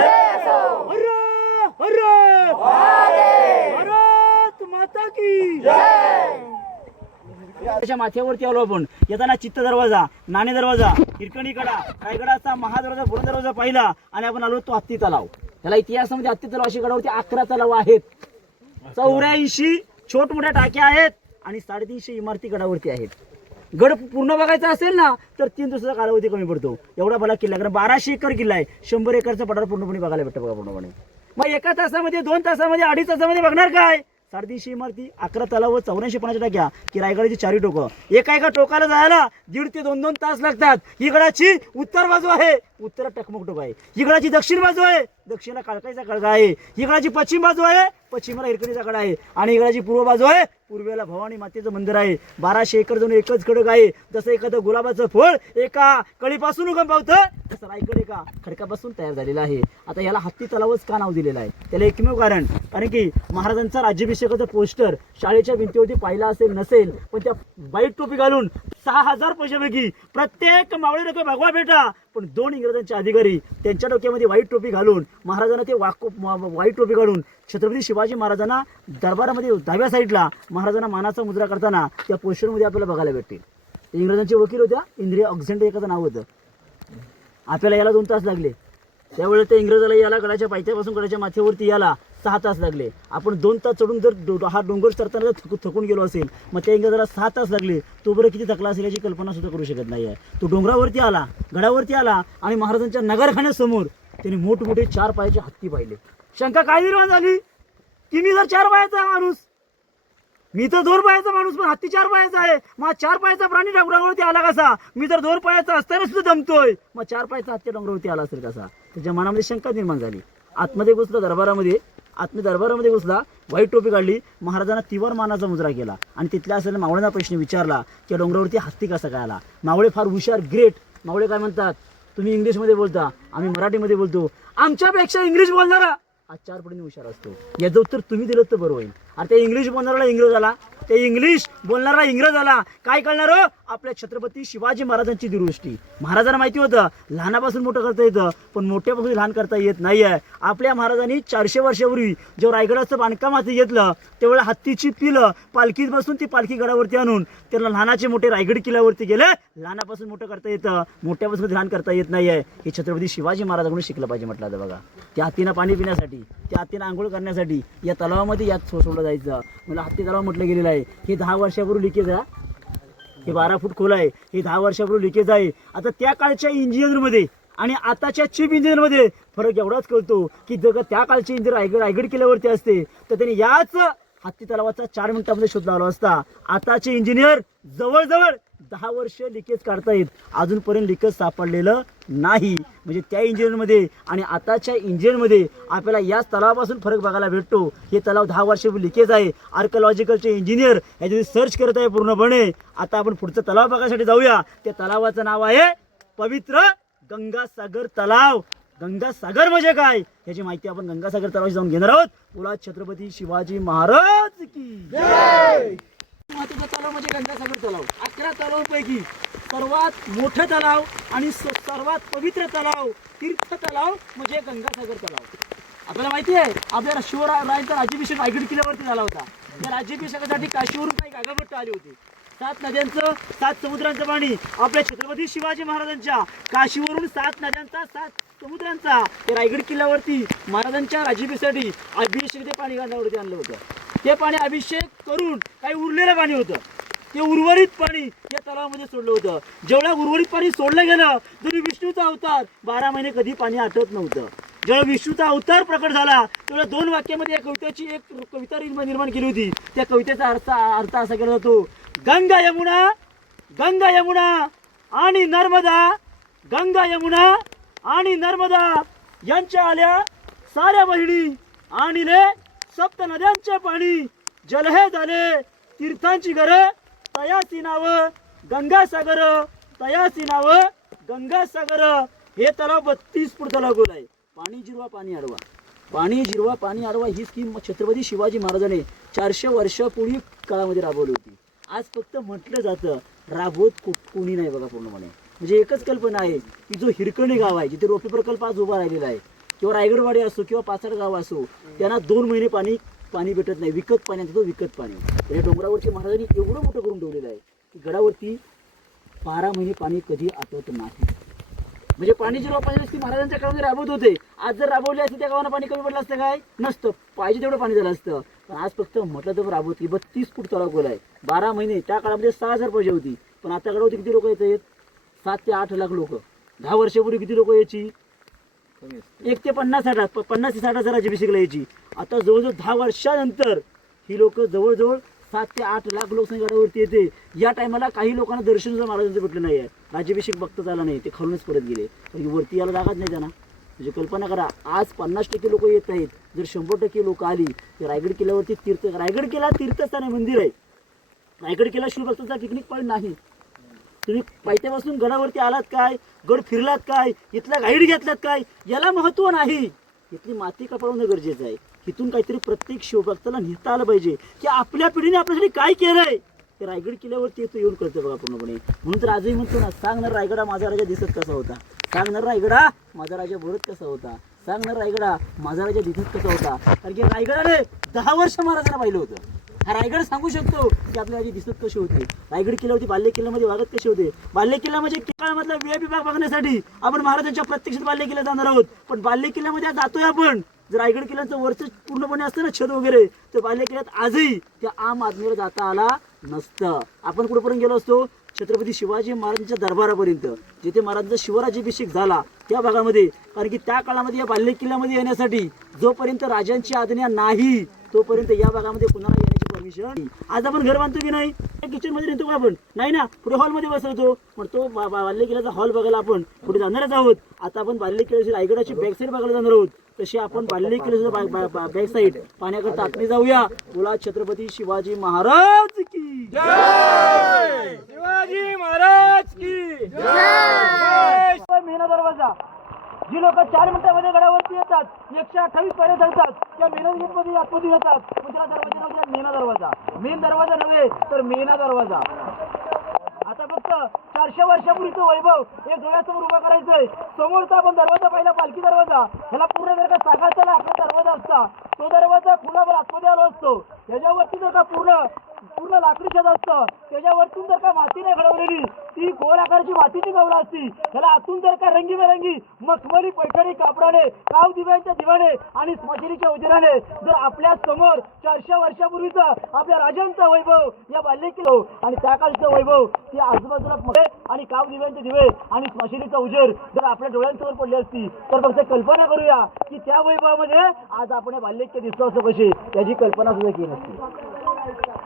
हर भारत माता की जय. त्याच्या माथ्यावरती आलो आपण. येताना चित्त दरवाजा, नाणे दरवाजा, हिरकणी कडा, रायगडाचा महादरवाजा, पुरण दरवाजा पाहिला आणि आपण आलो तो हत्ती तलाव. त्याला इतिहासामध्ये हत्ती तलाव अशी गडावरती 11 तलाव आहेत, 84 छोट मोठ्या टाक्या आहेत आणि 350 इमारती गडावरती आहेत. गड पूर्ण बघायचा असेल ना तर 3 दिवसाचा कालावधी कमी पडतो. एवढा भला किल्ला, कारण 1200 एकर किल्ला आहे. 100 एकरचा पठार पूर्णपणे बघायला भेटतं बघा पूर्णपणे. मग 1 तासामध्ये 2 तासामध्ये 2.5 तासामध्ये बघणार काय? 350 इमारती, 11 तलाव, 84 पाण्याच्या टाक्या की रायगडाची 4 टोकं. एका टोकाला जायला 1.5 ते 2 तास लागतात. ही गडाची उत्तर बाजू आहे, उत्तरा टकमक टोक आहे. ही गडाची दक्षिण बाजू आहे, दक्षिणला काळकाईचा कळगा आहे. ही गडाची पश्चिम बाजू आहे, पश्चिमेला हिरकणीचा कडा आहे. आणि ही गडाची पूर्व बाजू आहे, पूर्वेला भवानी मातेचं मंदिर आहे. 1200 एकर जणू एकच खडक आहे. जसं एखादं गुलाबाचं फळ एका कळीपासून उगम पावतं, तसं रायगड एका खडकापासून तयार झालेला आहे. आता याला हत्ती तलावच का नाव दिलेलं आहे? त्याला एकमेव कारण की महाराजांचा राज्याभिषेकाचं पोस्टर शाळेच्या भिंतीवरती पाहिला असेल नसेल, पण त्या वाईट टोपी घालून 6000 पैशापैकी प्रत्येक मावळे डोके भगवा बेटा, पण 2 इंग्रजांचे अधिकारी त्यांच्या डोक्यामध्ये वाईट टोपी घालून महाराजांना ते वाईट टोपी घालून छत्रपती शिवाजी महाराजांना दरबारामध्ये डाव्या साईडला महाराजांना मानाचा मुद्रा करताना त्या पोस्टरमध्ये आपल्याला बघायला भेटतील. इंग्रजांचे वकील होत्या, इंद्रिया ऑक्झेंट एकाचं नाव होतं. आपल्याला याला 2 तास लागले. त्यावेळेस त्या इंग्रजाला याला गडाच्या पायथ्यापासून गडाच्या माथ्यावरती याला 6 तास लागले. आपण 2 तास चढून जर हा डोंगर चढताना थकून गेलो असेल, मग त्या इंग्रजाला 6 तास लागले. तो बरं किती थकला असेल याची कल्पना सुद्धा करू शकत नाही आहे. तो डोंगरावरती आला, गडावरती आला आणि महाराजांच्या नगरखान्यासमोर त्यांनी मोठमोठे 4 पायाचे हत्ती पाहिले. शंका काय निर्माण झाली की मी जर 4 पायाचा माणूस, मी तर 2 पायाचा माणूस, पण हत्ती 4 पायाचा आहे. मग 4 पायाचा प्राणी डोंगरावरती आला कसा? मी तर 2 पायाचा असताना सुद्धा दमतोय, मग 4 पायाचा हत्ती डोंगरावरती आला असेल कसा? त्याच्या मनामध्ये शंका निर्माण झाली. आतमध्ये घुसला दरबारामध्ये घुसला, वाईट टोपी काढली, महाराजांना तीवर मानाचा मुजरा केला आणि तिथल्या असलेल्या मावळ्यांना प्रश्न विचारला की डोंगरावरती हत्ती कसा काय आला? मावळे फार हुशार, ग्रेट. मावळे काय म्हणतात, तुम्ही इंग्लिशमध्ये बोलता, आम्ही मराठीमध्ये बोलतो, आमच्यापेक्षा इंग्लिश बोलणारा आज 4 पटीने हुशार असतो. याचं उत्तर तुम्ही दिलं तर बरं होईल. आणि त्या इंग्लिश बोलणारा इंग्रज आला, त्या इंग्लिश बोलणारा इंग्रज आला. काय कळणार हो? आपल्या छत्रपती शिवाजी महाराजांची दूरदृष्टी. महाराजांना माहिती होतं लहानापासून मोठं करता येतं, पण मोठ्यापासून लहान करता येत नाही आहे. आपल्या महाराजांनी 400 वर्षापूर्वी जेव्हा रायगडाचं बांधकाम हाती घेतलं, त्यावेळेला हत्तीची पिलं पालखीत बसून ती पालखी गडावरती आणून त्यांना लहानाचे मोठे रायगड किल्ल्यावरती गेले. लहानापासून मोठं करता येतं, मोठ्यापासून लहान करता येत नाही आहे. हे छत्रपती शिवाजी महाराजांकडून शिकलं पाहिजे म्हटलं आता बघा. त्या हत्तीनं पाणी पिण्यासाठी, त्या हत्तीनं आंघोळ करण्यासाठी या तलावामध्ये यात सोडलं जायचं. मला हत्ती तलाव म्हटलं गेलेलं आहे. हे 10 वर्षापूर्वी लिकेज आहे. हे 12 फूट खोल आहे. हे 10 वर्षापूर्वी लिकेज आहे. आता त्या काळच्या इंजिनियरमध्ये आणि आताच्या चीफ इंजिनियरमध्ये फरक एवढाच कळतो की जर त्या काळचे इंजिनियर रायगड किल्ल्यावरती असते तर त्यांनी याच हत्ती तलावाचा 4 मिनिटांमध्ये शोध लावला असता. आताचे इंजिनियर जवळजवळ 10 वर्ष लिकेज काढतायत, अजूनपर्यंत लिकेज सापडलेलं नाही. म्हणजे त्या इंजिनियरमध्ये आणि आताच्या इंजिनियरमध्ये आपल्याला याच तलावापासून फरक बघायला भेटतो. हे तलाव 10 वर्षापूर्वी लिकेज आहे. आर्किओलॉजिकलचे इंजिनियर याच्यामध्ये सर्च करत आहे पूर्णपणे. आता आपण पुढचं तलाव बघायसाठी जाऊया. त्या तलावाचं नाव आहे पवित्र गंगासागर तलाव. गंगासागर म्हणजे काय याची माहिती आपण गंगासागर तलावाशी जाऊन घेणार आहोत. बोला छत्रपती शिवाजी महाराज की जय. महत्त्वाचा तलाव म्हणजे गंगासागर तलाव. 11 तलावांपैकी सर्वात मोठं तलाव आणि सर्वात पवित्र तलाव, तीर्थ तलाव म्हणजे गंगासागर तलाव. आपल्याला माहिती आहे आपल्या शिवरायांचा राज्याभिषेक रायगड किल्ल्यावरती झाला होता. त्या राज्याभिषेकासाठी काशीवरून काही गागाभट्ट आले होते. 7 नद्यांचं 7 समुद्रांचं पाणी आपल्या छत्रपती शिवाजी महाराजांच्या काशीवरून 7 नद्यांचा 7 समुद्रांचा ते रायगड किल्ल्यावरती महाराजांच्या राज्याभिषेकासाठी अभिषेक ते पाणी गंगावरती आणलं होतं. ते पाणी अभिषेक करून काही उरलेलं पाणी होतं, ते उर्वरित पाणी या तलावामध्ये सोडलं होतं. जेवढा उर्वरित पाणी सोडलं गेलं तरी विष्णूचा अवतार 12 महिने कधी पाणी आटत नव्हतं. जेव्हा विष्णूचा अवतार प्रकट झाला तेव्हा 2 वाक्यामध्ये या कवितेची एक कविता निर्माण केली होती. त्या कवितेचा अर्थ असा केला जातो, गंगा यमुना आणि नर्मदा, गंगा यमुना आणि नर्मदा यांच्या आल्या साऱ्या बहिणी आणि ले 7 नद्यांचे पाणी जल हे झाले तीर्थांची घर, तयासी नाव गंगासागर, तयासी नाव गंगासागर. हे तलाव 32 फूट तलाव गोल आहे. पाणी जिरवा पाणी अडवा, पाणी जिरवा पाणी अडवा ही स्कीम छत्रपती शिवाजी महाराजांनी 400 वर्षापूर्वी काळामध्ये राबवली होती. आज फक्त म्हटलं जातं, राबवत कोणी नाही बघा पूर्णपणे. म्हणजे एकच कल्पना आहे की जो हिरकणी गाव आहे जिथे रोपे प्रकल्प आज उभा राहिलेला आहे, किंवा रायगडवाडी असो किंवा पाचड गाव असो, त्यांना 2 महिने पाणी भेटत नाही. विकत पाणी तो विकत पाणी. या डोंगरावरती महाराजांनी एवढं मोठं करून ठेवलेलं आहे की गडावरती 12 महिने पाणी कधी आटवत नाही. म्हणजे पाणी जिरवा पाणी ती महाराजांच्या काळामध्ये राबवत होते. आज जर राबवले असते त्या गावांना पाणी कमी पडलं असतं काय? नसतं. पाहिजे तेवढं पाणी झालं असतं. पण आज फक्त म्हटलं तर राबवती. 32 फूट तलाव गोल आहे. 12 महिने त्या काळामध्ये 6000 पैसे होती. पण आता गडावरती किती लोक येत आहेत? 7 ते 8 लाख लोक. 10 वर्षापूर्वी किती लोक यायची? 1 ते 50 ते 60 हजार अभिषेकला यायची. आता जवळजवळ 10 वर्षानंतर ही लोक जवळजवळ 7 ते 8 लाख लोकसंख्या गडावरती येते. या टायमाला काही लोकांना दर्शन सुद्धा महाराजांचं भेटलं नाही आहे. राज्याभिषेक बघताच आला नाही, ते खालूनच परत गेले. पण वरती यायला जागाच नाही त्यांना. म्हणजे कल्पना करा, आज 50% लोक येत आहेत. जर 100% लोक आली तर रायगड किल्ल्यावरती रायगड किल्ला तीर्थस्थान मंदिर आहे. रायगड किल्ला शिवभक्तांचा पिकनिक पॉईंट नाही. तुम्ही पायथ्यापासून गडावरती आलात काय, गड फिरलात काय, इथला गाईड घेतलात काय, याला महत्त्व नाही. इथली माती कपाळवणं गरजेचं आहे. इथून काहीतरी प्रत्येक शिवभक्ताला नेता आलं पाहिजे की आपल्या पिढीने आपल्यासाठी काय केलंय. ते रायगड किल्ल्यावरती येऊन कळतं बघा पूर्णपणे. म्हणून तर आजही म्हणतो ना, सांगणार रायगडा माझा राजा दिसत कसा होता, सांगणार रायगडा माझा राजा बोलत कसा होता, सांगणार रायगडा माझा राजा दिसत कसा होता. कारण की रायगडाने 10 वर्ष महाराजांना पाहिलं होतं. हा रायगड सांगू शकतो की आपल्या राजे दिसत कसे होते. रायगड किल्ल्यावरती बाल्य किल्ल्यामध्ये वागत कसे होते. बाल्य किल्ला म्हणजे केरळमधला VIP भाग बघण्यासाठी आपण महाराजांच्या प्रत्यक्षात बाल्य किल्ला जाणार आहोत. पण बाल्य किल्ल्यामध्ये आज जातोय आपण. जर रायगड किल्ल्याचं वरचं पूर्णपणे असतं ना छत वगैरे, तर बाल्य किल्ल्यात आजही त्या आम आदमीला जाता आला नसतं. आपण कुठेपर्यंत गेलो असतो? छत्रपती शिवाजी महाराजांच्या दरबारापर्यंत, जिथे महाराजांचा शिवराज्याभिषेक झाला त्या भागामध्ये. कारण की त्या काळामध्ये या बाल्य किल्ल्यामध्ये येण्यासाठी जोपर्यंत राजांची आज्ञा नाही तोपर्यंत या भागामध्ये कुणाला येण्याची परमिशन. आज आपण घर बांधतो की नाही, किचन मध्ये नेतो का आपण? नाही ना, पुढे हॉलमध्ये बसवतो. पण तो बाल्य किल्ल्याचा हॉल बघायला आपण पुढे जाणारच आहोत. आता आपण बाल्य किल्ल्याची रायगडाची बॅक साईड बघायला जाणार आहोत. तशी आपण बाल्य किल्ल्याची बॅक साईड पाहण्याकरता आतमध्ये जाऊया. बोला छत्रपती शिवाजी महाराज की जय, शिवाजी महाराज की जय. मेना दरवाजा, जी लोक 4 मिनिटांमध्ये गडावरती येतात, 128 पायऱ्या चढतात, त्या मेना गेटमध्ये आतमध्ये येतात. दुसरा दरवाजा नव्हता, मेना दरवाजा. मेन दरवाजा नव्हे तर मेना दरवाजा. आता फक्त 400 वर्षापूर्वीचं वैभव हे डोळ्यासमोर उभा करायचंय. समोरचा आपण दरवाजा पाहिला, पालखी दरवाजा. ह्याला पूर्ण जर का सागाचा आपला दरवाजा असता, तो दरवाजा खुलावर आतमध्ये आलो असतो. त्याच्यावरती जर का पूर्ण लाकडी छत असतं, त्याच्यावरतून जर का मातीने घडवलेली ती गोल आकाराची मातीची गवला असती. त्याला आतून जर का रंगीबेरंगी मखमली पैठणी कापडाने, काव दिव्यांच्या दिवाने आणि स्मशानीच्या उजेडाने जर आपल्या समोर 400 वर्षापूर्वीचं आपल्या राजांचा वैभव या बाल्य किल्ला आणि त्या काळचं वैभव ते आजूबाजूला आणि काव दिव्यांचे दिवे आणि स्मशानीचा उजेड जर आपल्या डोळ्यांसमोर पडली असती, तर फक्त कल्पना करूया की त्या वैभवामध्ये आज आपण बाल्य किल्ले दिसतो असं कसे, त्याची कल्पना सुद्धा केली नसती.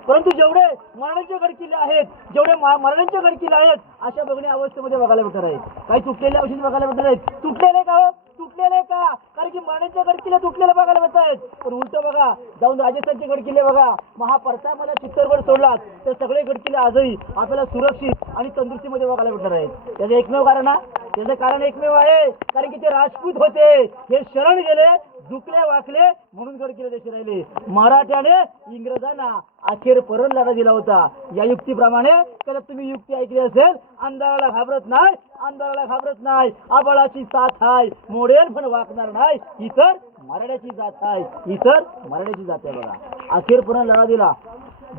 परंतु जेवढे मरणांचे गडकिल्ले आहेत, जेवढे मरणांचे गडकिल्ले आहेत, अशा बघण्या अवस्थेमध्ये बघायला भेटणार आहेत. काही तुटलेल्या अवशेष बघायला भेटणार आहेत. तुटलेले का हो? तुटलेले का? कारण की मरणांचे गडकिल्ले तुटलेले बघायला भेटत आहेत. पण उलट बघा, जाऊन राजस्थानचे गडकिल्ले बघा. महापरतामध्ये चित्तरगड सोडलात तर सगळे गडकिल्ले आजही आपल्याला सुरक्षित आणि तंदुरुस्तीमध्ये बघायला भेटणार आहेत. त्याचं एकमेव कारण त्याचं कारण एकमेव आहे, कारण की ते राजपूत होते, हे शरण गेले, झुकले वाकले म्हणून गडकिल्ले देश राहिले. मराठ्याने इंग्रजांना अखेर परण लढा दिला होता. या युक्तीप्रमाणे कदाचित तुम्ही युक्ती ऐकली असेल, अंधाराला घाबरत नाही, अंधाराला घाबरत नाही, आबाळाची साथ आहे, मोडेल पण वाकणार नाही, ही तर मराठ्याची जात आहे, ही तर मराठ्याची जात आहे. बघा, अखेर परण लढा दिला.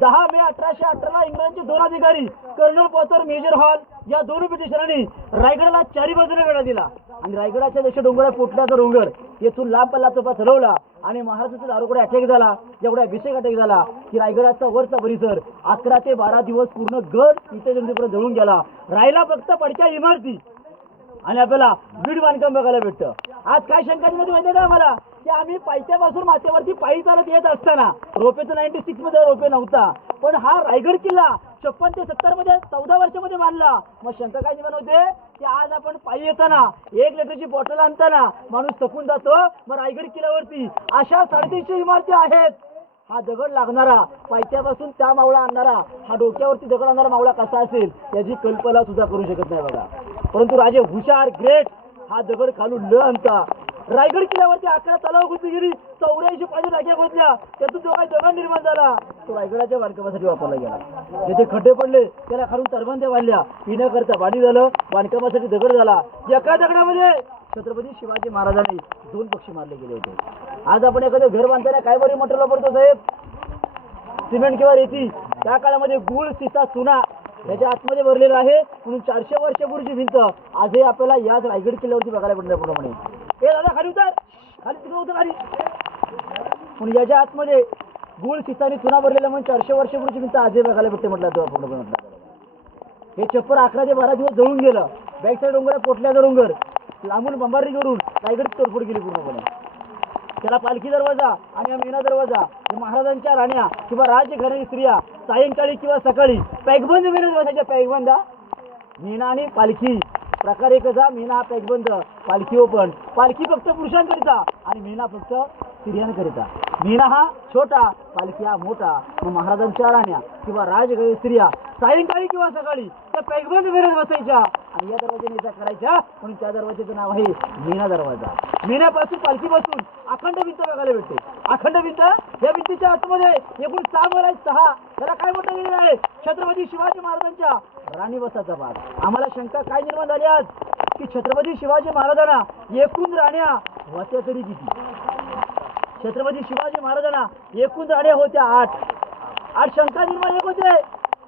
10 मे 1818 इंग्रजांचे 2 अधिकारी कर्नल पॉटर, मेजर हॉल या 2 ब्रिटिशांनी रायगडाला 4 बाजूने वेढा दिला आणि रायगडाच्या दक्षिण डोंगरात पोटल्याचा डोंगर येथून लांब पल्ला तोफा चढवला आणि महाराजांचा दारोकडे अटॅक झाला. जेवढा अभिषेक अटॅक झाला की रायगडाचा वरचा परिसर 11 ते 12 दिवस पूर्ण गड इथे जंतूपर्यंत जळून गेला. राहिला फक्त पडक्या इमारती आणि आपल्याला वीड बांधकाम बघायला भेटतं. आज काय शंका माहिती का आम्हाला, की आम्ही पायथ्यापासून माथ्यावरती पायी चालत येत असताना रोपेचं 96 मध्ये रोपे नव्हता, पण हा रायगड किल्ला 56 ते 70 मध्ये 14 वर्षामध्ये बांधला. मग शंका काय निर्माण होते की आज आपण पायी येताना 1 लिटरची बॉटल आणताना माणूस थकून जातो. मग रायगड किल्ल्यावरती अशा 350 इमारती आहेत. हा दगड लागणारा, पायथ्यापासून त्या मावळा आणणारा, हा डोक्यावरती दगड आणणारा मावळा कसा असेल याची कल्पना सुद्धा करू शकत नाही बघा. परंतु राजे हुशार, ग्रेट, हा दगड खालून न आणता रायगड किल्ल्यावरती 11 तलाव खोदली गेली, 84 पाणी टाक्या खोदल्या, त्यातून जो काही दगड निर्माण झाला तो रायगडाच्या बांधकामासाठी वापरला गेला. जिथे खड्डे पडले त्याला खालून तरबंद्या बांधल्या, पिण्याकरता पाणी झालं, बांधकामासाठी दगड झाला. एका दगडामध्ये छत्रपती शिवाजी महाराजांनी 2 पक्षी मारले गेले होते. आज आपण एखादं घर बांधताना काय बरे मटेरियल वापरतो साहेब? सिमेंट किंवा रेती. त्या काळामध्ये गुळ, सीसा, चुना याच्या आतमध्ये भरलेलं आहे. म्हणून 400 वर्षापूर्वीची भिंत आजही आपल्याला याच रायगड किल्ल्यावरती बघायला भेटणार. प्रमाणे हे दादा खाली उतर, खाली तिकडे उतर खाली. म्हणून याच्या आतमध्ये गुळ, सीसा आणि चुना भरलेला म्हणून 400 वर्षापूर्वीची भिंत आजही बघायला भेटते म्हटलं. हे छप्पर 11 ते 12 दिवस जळून गेलं. बॅक साईड डोंगर आहे पोटल्याचा डोंगर, लांबून बंबारी करून रायगड तोडफोड केली पूर्णपणे. त्याला पालखी दरवाजा आणि मेना दरवाजा हे महाराजांच्या राण्या किंवा राजघराणी स्त्रिया सायंकाळी किंवा सकाळी पॅकबंद मेना बसायच्या. पॅकबंद मेना आणि पालखी प्रकार एकचा. मेना पॅकबंद, पालखी ओपन. पालखी फक्त पुरुषांकरिता आणि मेना फक्त स्त्रियांकरिता. मेना हा छोटा, पालखी हा मोठा. मग महाराजांच्या राण्या किंवा राजघराणी स्त्रिया सायंकाळी किंवा सकाळी त्या पॅकबंद मेन्यात बसायच्या आणि या दरवाजाने इजा करायच्या. म्हणून त्या दरवाजाचं नाव आहे मेना दरवाजा. मेन्यापासून पालखीपासून अखंड भिंत बघायला भेटते. अखंड भिंत, या भिंतीच्या आतमध्ये एकूण 6 महल आहेत. 6. त्याला काय म्हटलं गेलेलं आहे? छत्रपती शिवाजी महाराजांच्या राणीवसाचा भाग. आम्हाला शंका काय निर्माण झाली आज की छत्रपती शिवाजी महाराजांना एकूण राण्या होत्या तरी किती? छत्रपती शिवाजी महाराजांना एकूण राण्या होत्या 8. शंका निर्माण एक होते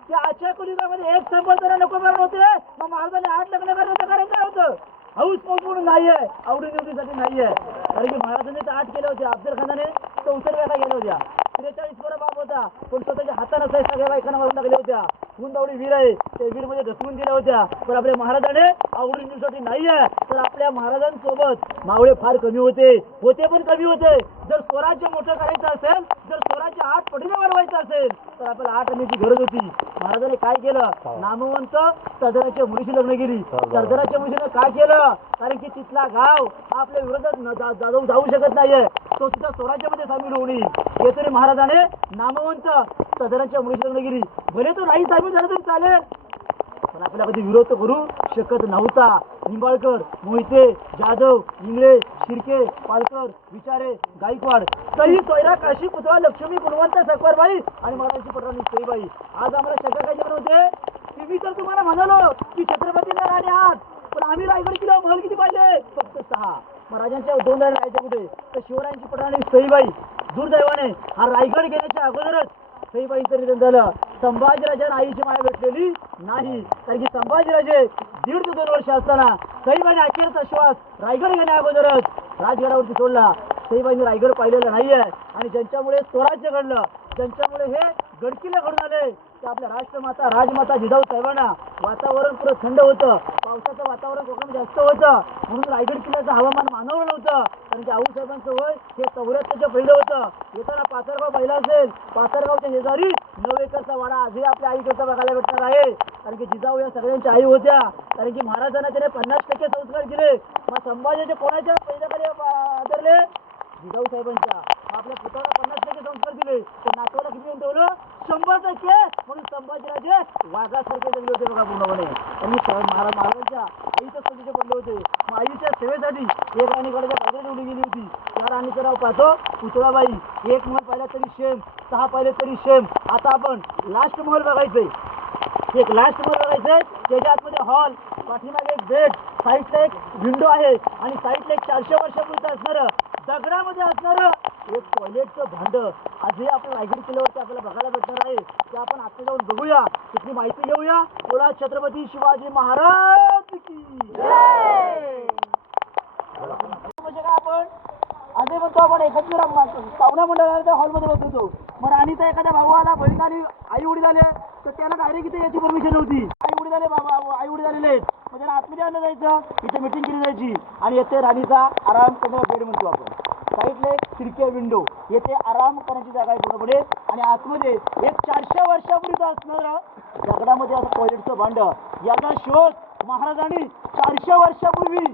की आजच्या कलियुगामध्ये एक संपलताना नको कारण होते. मग महाराजांनी 8 लग्न करण्याचं कारण काय होतं? हौस म्हणून नाही आहे, आवडीनिवडीसाठी नाही आहे. कारण की महाराजांनी तर 8 केले होते. अफजल खानाने 64 वेळा गेल्या होत्या. 43 बरा बाप होता पण स्वतःच्या हातानं सगळ्या बायकांना मारून टाकल्या होत्या. गुंदावडी वीर आहे, ते वीर मध्ये ढकलून दिल्या होत्या. पण आपल्या महाराजाने आवडीनिवडीसाठी नाही आहे. तर आपल्या महाराजांसोबत मावळे फार कमी होते पण कमी होते. जर स्वराज्य मोठं करायचं असेल, जर स्वराज्य 8 पटीने वाढवायचं असेल तर आपल्याला 8 आणण्याची गरज होती. महाराजांनी काय केलं? नामवंत सरदाराच्या मुलीशी लग्न केली. सरदाराच्या मुलीने काय केलं? कारण की तिथला गाव हा आपल्या विरोधात जाऊ शकत नाहीये, तो तिथं स्वराज्यामध्ये सामील होऊ नये. येथे महाराजाने नामवंत सरदाराच्या मुलीशी लग्न केली. भले तो नाही सामील झाला तरी चालेल, पण आपल्याला कधी विरोध करू शकत नव्हता. निंबाळकर, मोहिते, जाधव, इंगळे, शिर्के, पालकर, विचारे, गायकवाड, काही सोयरा, काशी, पुतळा, लक्ष्मी, गुणवंत, सकवारबाई आणि महाराजांची पटराणी सईबाई. आज आम्हाला शंका काय निर्माण होते की मी तर तुम्हाला म्हणालो की छत्रपतीला राणी 8, पण आम्ही रायगड किल्ला महल किती पाहिजे? फक्त 6. महाराजांच्या 2 राणी राहायच्या कुठे? तर शिवरायांची पटराणी सईबाई. दुर्दैवाने हा रायगड घेण्याच्या अगोदरच सईबाईंचं निधन झालं. संभाजीराजांना आईची माया भेटलेली नाही. कारण की संभाजीराजे 1.5 ते 2 वर्ष असताना सईबाईने अखेरचा श्वास रायगड घेण्या अगोदरच राजगडावरती सोडला. सईबाईंनी रायगड पाहिलेला नाहीये आणि ज्यांच्यामुळे स्वराज्य घडलं, ज्यांच्यामुळे हे गडकिल्ले घडून आले, ते आपल्या राष्ट्रमाता राजमाता जिजाऊ साहेबांना. वातावरण पुरं थंड होतं, पावसाचं वातावरण कोकणात जास्त होतं, म्हणून रायगड किल्ल्याचं हवामान मानवलं नव्हतं. कारण की आऊसाहेबांचं वय हे 74च्या पहिलं होतं. येताना पाथरगाव पहिला असेल, पाथरगावच्या शेजारी 9 एकरचा वाडा आजही आपल्या आईकडचा बघायला भेटणार आहे. कारण की जिजाऊ या सगळ्यांच्या आई होत्या. कारण की महाराजांना त्याने 50% संस्कार केले. मग संभाजीचे कोणाच्या पहिल्याकडे आदरले? जिजाऊ साहेबांच्या. आपल्या पुतळ्याला 50% संस्कार दिले, तर नातवाला किती देऊन ठेवलं? 100%. म्हणून संभाजीराजे वाघासारखे जगले होते बघा पूर्णपणे. आणि महाराजांच्या आईच्या स्तुतीचे पडले होते. मग आईच्या सेवेसाठी एक राणीकडच्या पायऱ्या निवडली गेली होती. त्या राणीचं नाव पाहतो पुतळाबाई. 1 महल पाहिला तरी शेम, 6 पाहिले तरी शेम. आता आपण लास्ट महल बघायचंय. एक लास्ट महल बघायचंय. त्याच्या आतमध्ये हॉल, पाठीमागे एक बेड, साईडला एक विंडो आहे आणि साईडला एक 400 वर्षापूर्वीचं असणारं दगडामध्ये असणारं एक टॉयलेटचं भांड आजही आपल्या रायगड किल्ल्यावरती आपल्याला बघायला भेटणार आहे. ते आपण आता जाऊन बघूया, तिथली माहिती घेऊया. बोला छत्रपती शिवाजी महाराज की जय. म्हणजे काय आपण आधी म्हणतो आपण एकत्र पाहुणा मंडळाच्या हॉलमध्ये बसतो. मग राणीचा एखाद्या भाऊ आला, बहीण आली, आई वडील आले, तर त्याला डायरेक्ट इथे याची परमिशन नव्हती. आई वडील आले, आई वडील आलेले मग त्याला आतमध्ये आणलं जायचं, इथे मीटिंग केली जायची आणि येथे राणीचा आराम करणारा बेड म्हणतो आपण. साईडला एक खिडकी विंडो, येथे आराम करण्याची जागा आहे पूर्णपणे. आणि आतमध्ये एक 400 वर्षापूर्वीचं असणारं दगडामध्ये असं टॉयलेटचं भांड. याचा शोध महाराजांनी 400 वर्षापूर्वी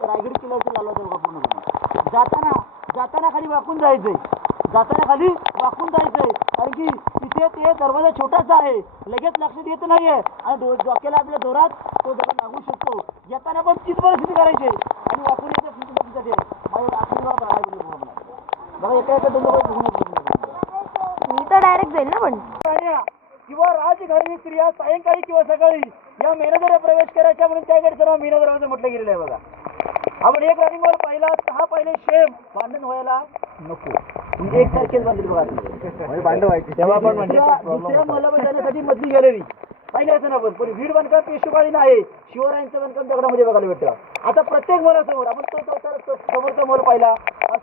रायगड किल्ल्यावरती लावला होता बघा पूर्णपणे. जाताना खाली वाकून जायचंय, कारण की तिथे ते दरवाजा छोटासा आहे, लगेच लक्षात येत नाहीये आणि डोक्याला आपल्या जोरात तो दगड लागू शकतो. येताना पण तीच परिस्थिती करायची आणि वाकून येते बघा. मी तर डायरेक्ट जाईल ना. पण किंवा राजघराणी स्त्रिया सायंकाळी किंवा सकाळी या मेनदऱ्या प्रवेश करायच्या, म्हणून त्याकडे सर्व मेना दरवाजा म्हटलं गेलेलं आहे बघा. आपण एक राणी महल पाहिला, 6 पाहिले शेम. भांडण व्हायला नको, म्हणजे एकसारखेच बांधले बघा. तेव्हा पण म्हणजे दुसऱ्या महलामध्ये जाण्यासाठी मधली गॅलरी पाहिजे असं ना. पण वीर बांधकाम पेशवेकाळी नाही, शिवरायांचं बांधकाम दगडामध्ये बघायला भेटतं. आता प्रत्येक महलासमोर आपण तो समोरचा महल पाहिला,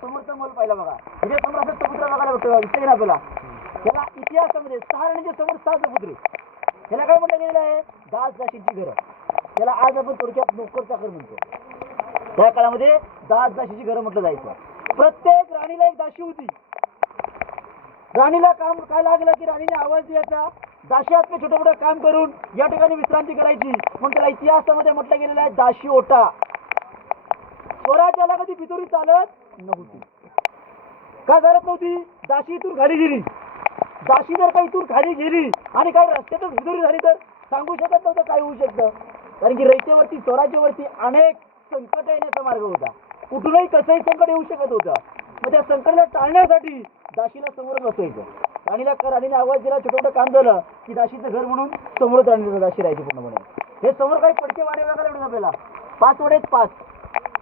समोरचा महल पाहिला बघा. म्हणजे सम्राट समुद्र बघायला भेटतो. इथे आपल्याला त्याला इतिहासामध्ये 6 राणीच्या समोर 6 समुद्रे. याला काय म्हटलं गेलेलं आहे? दास दाशीची घरं. याला आज आपण थोडक्यात नोकर चाकर म्हणतो. त्या काळामध्ये दास दाशीची घरं म्हटलं जायचं. प्रत्येक राणीला एक दाशी होती. राणीला काम काय लागलं की राणीने आवाज द्यायचा, दाशी आपले छोटं मोठं काम करून या ठिकाणी विश्रांती करायची. म्हणून त्याला इतिहासामध्ये म्हटलं गेलेलं आहे दाशी ओटा. स्वराज्याला कधी पितुरी चालत नव्हती. का चालत नव्हती? दाशी इथून खाली गेली. दाशी जर का इथून खाली गेली आणि काही रस्त्यातच पितुरी झाली तर सांगू शकत नव्हतं काय होऊ शकतं. कारण की रयतेवरती स्वराज्यावरती अनेक संकट येण्याचा मार्ग होता. कुठूनही कसंही संकट येऊ शकत होतं. मग त्या संकटाला टाळण्यासाठी दाशीला समोर बसायचं. राणीने आवाज दिला, छोटं मोठं काम झालं की दाशीचं घर म्हणून समोरच राणीला दाशी राहायची पूर्णपणे. हे समोर काही पडके वाडे बघायला मिळून आपल्याला. 5 वाडे आहेत 5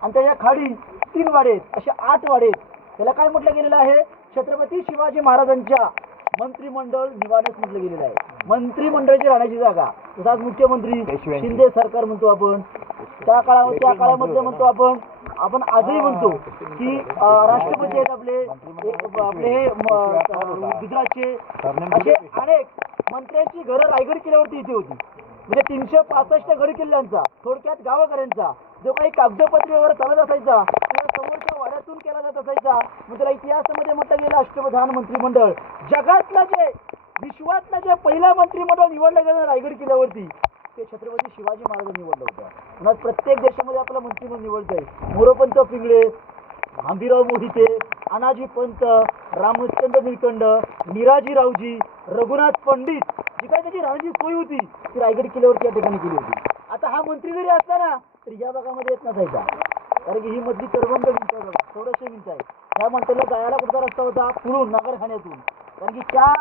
आणि त्याच्या खाली 3 वाडे आहेत, अशा 8 वाडे आहेत. त्याला काय म्हटलं गेलेलं आहे? छत्रपती शिवाजी महाराजांच्या मंत्रिमंडळ निवास म्हटलं गेलेलं आहे. मंत्रिमंडळाची राहण्याची जागा. तसाच मुख्यमंत्री शिंदे सरकार म्हणतो आपण. त्या काळामध्ये म्हणतो आपण आजही म्हणतो की राष्ट्रपती आहेत आपले गुजरातचे. असे अनेक मंत्र्यांची घरं रायगड किल्ल्यावरती इथे होती. म्हणजे 365 गड किल्ल्यांचा, थोडक्यात गावकऱ्यांचा जो काही कागदपत्री वगैरे चालत असायचा किंवा समोरच्या वाड्यातून केला जात असायचा. मग त्याला इतिहासामध्ये म्हटलं गेलं अष्टप्रधान मंत्रिमंडळ. जगातलं जे विश्वातलं जे पहिलं मंत्रिमंडळ निवडलं गेलं रायगड किल्ल्यावरती ते छत्रपती शिवाजी महाराजांनी निवडलं होतं. म्हणून प्रत्येक देशामध्ये आपलं मंत्रिमंडळ निवडतंय. मोरोपंत पिंगळे, भांबीराव मोहिते, अनाजी पंत, रामचंद्र निळकंठ, निराजी रावजी, रघुनाथ पंडित, जी काय त्याची राहण्याची सोय होती ती रायगड किल्ल्यावरती या ठिकाणी केली होती. आता हा मंत्री जरी असला ना तर या भागामध्ये येत नसायचा. कारण की ही मधली करबंद भिंत आहे बघा, 1400 भिंत आहे. त्या मंत्र्याला जायला कुठचा रस्ता होता? पुढून नगरखान्यातून. कारण की त्या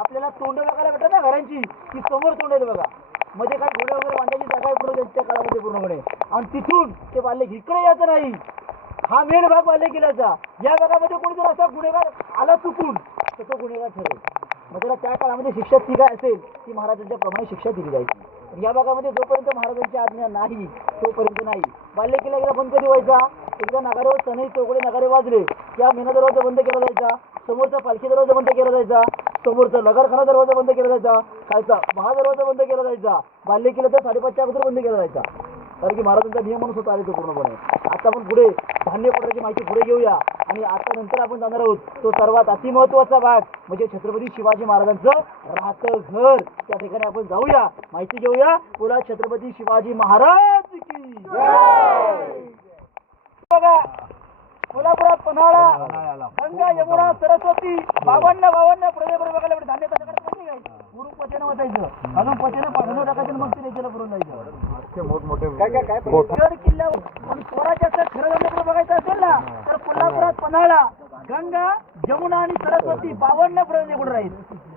आपल्याला तोंड बघायला भेटतात ना घरांची, ती समोर तोंड आहेत बघा. मध्ये काय घोडे वगैरे बांधायची जागा आहे पूर्ण त्या काळामध्ये पूर्णपणे. आणि तिथून ते बाल्य इकडे यायचं नाही. हा मेन भाग बाल्य किल्ल्याचा. या भागामध्ये कोणी जर असा गुन्हेगार आला चुकून तर तो गुन्हेगार ठरेल. मग त्याला त्या काळामध्ये शिक्षा ती काय असेल ती महाराजांच्या प्रमाणे शिक्षा दिली जायची. या भागामध्ये जोपर्यंत महाराजांची आज्ञा नाही तोपर्यंत नाही. बाल्य किल्ला एकदा बंद कधी व्हायचा? एकदा नगाऱ्यावर सनई चौकडे नगारे वाजले त्या मेना दरवाजा बंद केला जायचा, समोरचा पालखी दरवाजा बंद केला जायचा, समोरचा नगरखाना दरवाजा बंद केला जायचा, खालचा महादरवाजा बंद केला जायचा. बाल्य किल्ला तर 5:30च्या अगोदर बंद केला जायचा. कारण की महाराजांचा नियमनुसार होता आले तो पूर्णपणे. आता आपण पुढे धान्य कोठाराची माहिती पुढे घेऊया आणि आता नंतर आपण जाणार आहोत तो सर्वात अतिमहत्वाचा भाग म्हणजे छत्रपती शिवाजी महाराजांचं राहतं घर. त्या ठिकाणी आपण जाऊया, माहिती घेऊया. बोला छत्रपती शिवाजी महाराज की जय. बघा कोल्हापुरात पन्हाळा, गंगा, यमुना, सरस्वती 52 पुढे बघायला भेटत. धान्य कशाकडे काय गुरु पचन वाचायचं, अजून पचन पाठवून टाकायचं, मग ते लेकीला पुरून जायचं. मोठमोठे गड किल्ल्यावर स्वराज्याचं खरं धान्य बघायचं असेल ना तर कोल्हापुरात पन्हाळा, गंगा, यमुना आणि सरस्वती 52 पुढे कुठे राहील.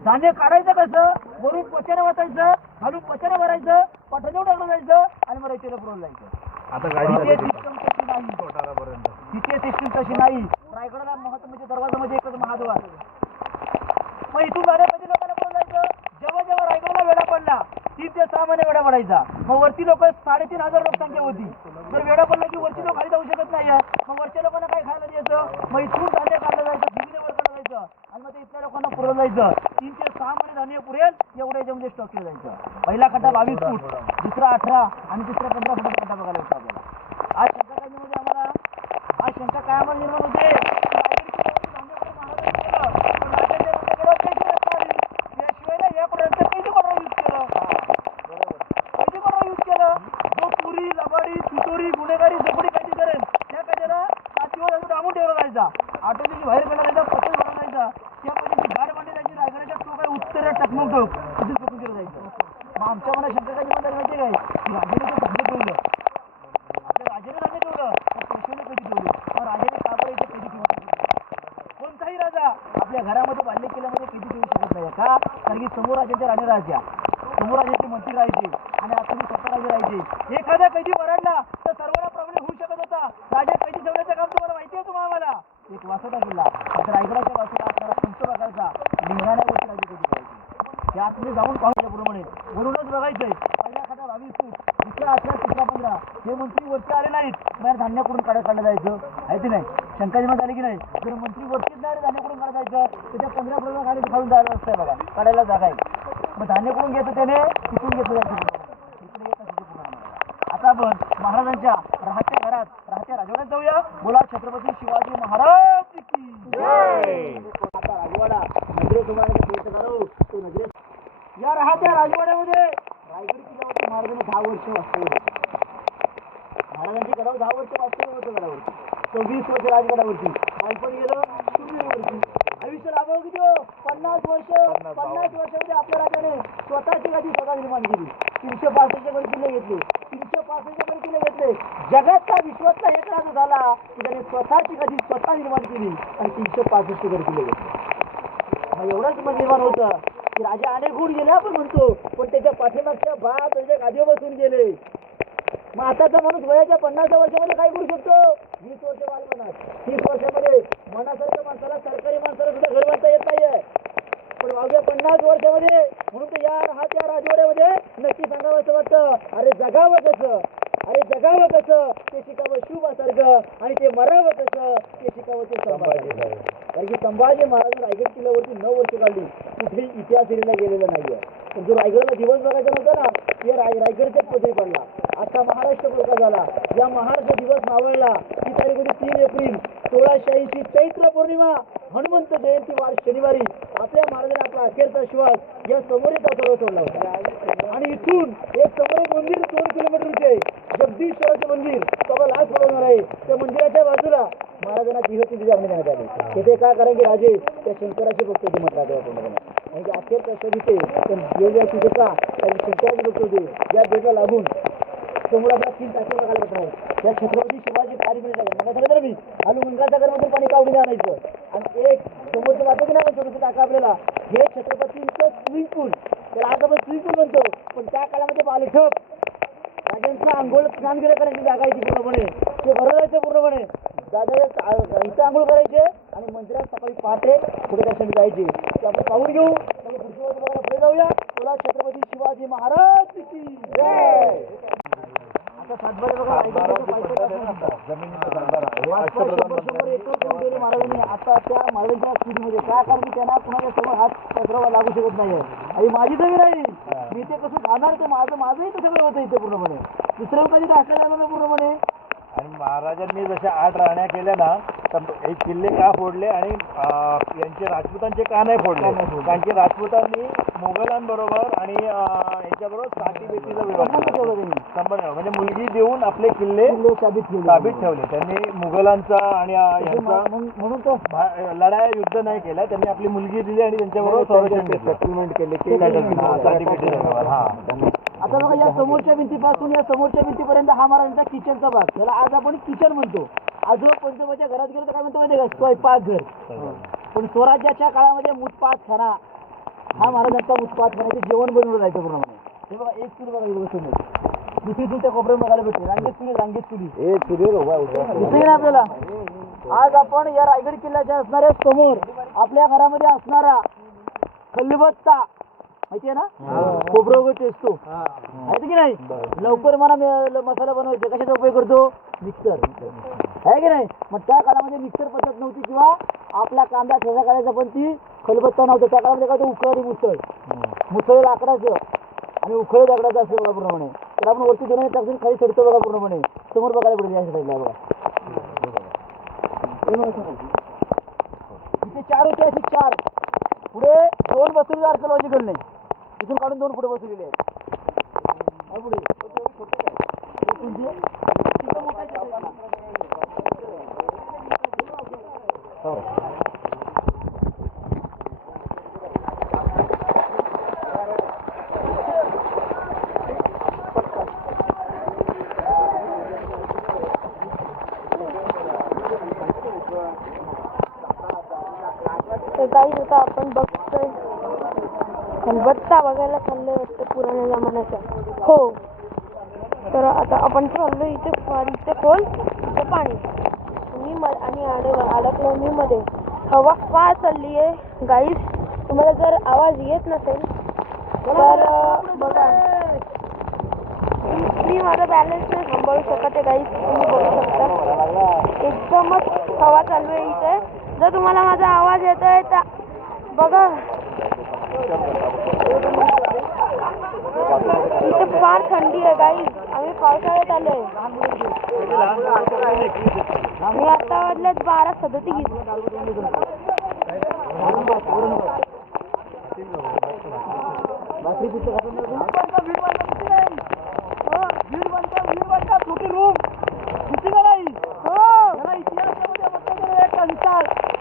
धान्य काढायचं कसं? वरून पचन वाचायचं, खालून पचन भरायचं, पाठवून टाकलं जायचं आणि मग रेतीला पुरून जायचं. आता तिथे सिस्टीम तशी नाही. रायगडला महत्त्वाच्या दरवाजामध्ये एकच महाद्वार. मग इथून जाण्यासाठी लोकांना पुढे जायचं. जेव्हा रायगडला वेढा पडला 3 ते 6 महिने वेढा पडायचा. मग वरती लोक 3,500 लोकसंख्या होती. तर वेढा पडला की वरती लोक खाली जाऊ शकत नाही. मग वरच्या लोकांना काय खायला द्यायचं? मग इथून धान्य काढलं जायचं, दिल्लीला वर काढलं जायचं आणि मग ते इथल्या लोकांना पुरवलं जायचं. 3 ते 6 महिने धान्य पुरेल एवढ्या याच्यामध्ये स्टॉक केलं जायचं. पहिला खड्डा 22 फूट, दुसरा 18 आणि तिसरा 15 फुटाचा खड्डा बघायला होता आपल्याला. आज शंका काय आम्हाला निर्माण होते? गुन्हेगारी झोपडी काही करेल त्या कशाला 7 दिवस डांबून ठेवला जायचा. 8 दिवशी बाहेर काढला जायचा, पचन भरला जायचा. त्या पद्धतीची गाड मांडली जायची. रायगडाच्या टोक उत्तर टकमक टोक तिथे झोपून केलं जायचं. मग आमच्या मनात शंका काय निर्माण झाली माहिती काय? राजाने ते धान्य ठेवलं, आपल्या राजाने धान्य ठेवलं तर पेशवेने कधी ठेवलं? मग राजाने का बरं इथे कधी ठेवू शकत? कोणताही राजा आपल्या घरामध्ये बाल्य किल्ल्यामध्ये कधी ठेवू शकत नाही. का? कारण की समोर राजांच्या राणी राहायच्या, समोर राजांचे मंत्री राहायचे आणि आतून स्वतः राजे राहायचे. एखादा कैदी वरडला तर सर्वांना प्रॉब्लेम होऊ शकत होता. राजा कैदी ठेवण्याचं काम तुम्हाला माहिती आहे? तुम्हाला एक वासोटा किल्ला, आता रायगडाच्या वासोटा आपल्याला पंच बघायचा, निघणाऱ्या गोष्टी राजे कैदी करायचे. त्या आतमध्ये जाऊन पाहू प्रमाणे वरूनच बघायचंय. पहिला खाटा 22 फूट, दुसरा 18, तिसरा 15. हे मंत्री वरती आले नाहीत बाहेर धान्य करून काढलं जायचं आहे की नाही? शंका निर्माण झाली की नाही? जर मंत्री वरतीच नाही धान्य करून काढायचं तर त्या 15 फुटाला खाली खाऊन जायला असतंय बघा, काढायला जागा आहे. मग धान्य कुठून घेतो त्याने, तिथून घेतलं जायचं. इकडे येत असायचे पुन्हा आम्हाला. आता आपण महाराजांच्या राहत्या घरात, राहत्या राजवाड्यात जाऊया. बोला छत्रपती शिवाजी महाराज की जय. आता राजवाडा नगरे तुम्हाला प्रयत्न करू तो नगरे. या राहत्या राजवाड्यामध्ये रायगड किल्ल्यावरती महाराजांनी 10 वर्ष वास्तव्य होते. महाराजांची गडावर 10 वर्ष वास्तव्य होतं. गडावरती 26 वर्ष राजगडावरती. बालपण गेलं 0 वर्षी. आयुष्य लाभव किती हो? 50 वर्ष. 50 वर्षामध्ये आपल्या राजाने स्वतःची गादी स्वतः निर्माण केली. 365 गड किल्ले घेतले. 365 गड किल्ले घेतले. जगातला विश्वातला एक राजा झाला की त्याने स्वतःची गादी स्वतः निर्माण केली आणि 365 गड किल्ले घेतले. मग एवढंच मग निर्माण होतं की राजा अनेक गुण गेले आपण म्हणतो, पण त्याच्या पाठीमागच्या त्याच्या गादीवर बसून गेले. मग आताचा माणूस वयाच्या 50 वर्षामध्ये काय करू शकतो? 20 वर्ष बालपणात, 30 वर्षामध्ये मनासारख्या माणसाला, सरकारी माणसाला सुद्धा घर बांधता येत नाहीये. पण अवघ्या 50 वर्षामध्ये म्हणून तर या राहत्या राजवाड्यामध्ये नक्की सांगावं असं वाटतं, अरे जगावं कसं, अरे जगावं कसं ते शिकावं शिवबासारखं, आणि ते मरावं कसं ते शिकावं ते संभाजी. कारण की संभाजी महाराज रायगड किल्ल्यावरती 9 वर्ष काढली. कुठेही इतिहास लिहिला गेलेला नाहीये. पण जो रायगडला दिवस बघायचा नव्हता ना, ते रायगडच्याच पदरी पडला. आता महाराष्ट्र प्रकार झाला. या महाराष्ट्र दिवस मावळला. ती तारीख होती 3 एप्रिल 1686 चैत्र पौर्णिमा, हनुमंत जयंती वार शनिवारी. आपल्या महाराजांनी आपला अखेरचा श्वास या समोरील तासावर सोडला होता. आणि इथून एक समोर मंदिर 2 किलोमीटरचे जगदीश्वराचे मंदिर बाबा लाच बोलवणार आहे. त्या मंदिराच्या बाजूला महाराजांना तिथे जागणे देण्यात आले. तिथे का? कारण की राजे त्या शंकराचे भक्त होते म्हटलं जातं. म्हणजे अखेरच्या शरीते देवजाची का कारण शंकराचे भक्त होते. या देवाला लागून समोर आपला 3 टाके बघायला पडणार. त्या छत्रपती शिवाजी पाणी झालं मी आलू गंगासागरमधून पाणी कावडीने आणायचं. आणि एक समोरचं वाटतं की नाही छोटंसं टाका आपल्याला, हे छत्रपतींचं स्विमिंग पूल. त्याला आज आपण स्विमिंग पूल म्हणतो, पण त्या काळामध्ये बालठप राजांचं आंघोळ स्नान करायची जागा आहे ती पूर्णपणे. ते भरायचं पूर्णपणे. दादा इथं आंघोळ करायचे आणि मंदिरात सकाळी पहाटे पुढे दर्शन जायचे. ते आपण पाहून घेऊ. पुढच्या वर्षी बघायला पुढे जाऊया. बोला छत्रपती शिवाजी महाराज की जय. आता सातबारा बघा, महाराजांनी आता त्या महाराजांच्या स्थितीमध्ये काय, कारण की त्यांना कुणाच्या समोर हात पसरवा लागू शकत नाही. आणि माझी जमीन आहे, मी ते कसं खाणार, ते माझंही ते सगळं होतं इथे पूर्णपणे. दुसऱ्या कधी टाकलं जाणार पूर्णपणे. आणि महाराजांनी जशा 8 राण्या केल्या ना, तर हे किल्ले का फोडले आणि यांचे राजपूतांचे का नाही फोडले? कारण की राजपूतांनी मुघलांबरोबर आणि यांच्याबरोबर साती बेटीचा संबंध, म्हणजे मुलगी देऊन आपले किल्ले साबित ठेवले. त्यांनी मुघलांचा आणि यांचा म्हणून तो लढाया युद्ध नाही केला. त्यांनी आपली मुलगी दिली आणि त्यांच्याबरोबर संरक्षण सेटलमेंट केले. साती बेटीचा व्यवहार. हा, आता बघा, या समोरच्या भिंतीपासून या समोरच्या भिंतीपर्यंत हा महाराजांचा किचनचा भाग. त्याला आज आपण किचन म्हणतो. आजोबा पंतोबाच्या घरात गेलो तर काय म्हणतो माहिती का? स्वयंपाकघर. पण स्वराज्याच्या काळामध्ये मुतपातखाना, हा महाराजांचा मुतपातखाना. ते जेवण बनवलं जायचं पूर्णपणे. हे बघा, एक चूल बघा इथे बसून, दुसरी चूल त्या कोपऱ्यात बघायला भेटते. रांगेत चुली दिसते ना आपल्याला. आज आपण या रायगड किल्ल्याच्या असणाऱ्या समोर आपल्या घरामध्ये असणारा खलबत्ता माहितीये ना, खोबरं वगैरे टेचतो, माहिती की नाही? लवकर मला मसाला बनवायचा, कशाचा उपयोग करतो? मिक्सर, आहे की नाही? मग त्या काळामध्ये मिक्सर पद्धत नव्हती, किंवा आपला कांदा ठेचा काढायचा पण ती खलबत्ता नव्हतं. त्या काळामध्ये काय होतं? उखळ आणि मुसळ लाकडाचं आणि उखळ दगडाचं असतं बघा पूर्णपणे. तर आपण वरती दोन टाकून खाली चढतो बघा पूर्णपणे. समोर बघायला पडेल या साईडला बघा. इथे 4 होते, असे 4. पुढे 2 बसवलेले आर्किओलॉजिकल नाही, इथून काढून 2 पुढे बसवलेले आहेत. पुढे तर काही आता आपण बघतोय खलबत्ता बघायला चाललोय वाटतं पुराण्या जमान्याचा. हो, तर आता आपण चाललो इथे खोल, इथे पाणी आणि अडकलो मी मध्ये. हवा फार चालली आहे गाईस. तुम्हाला जर आवाज येत नसेल तर बघा, मी माझा बॅलन्स नाही सांभाळू शकत आहे गाईस. तुम्ही बघू शकता एकदमच हवा चालू आहे इथे. जर तुम्हाला माझा आवाज येतोय तर बघा. काही आम्ही पावसाळ्यात आलोय. मी आता वाजल्यात 12:37.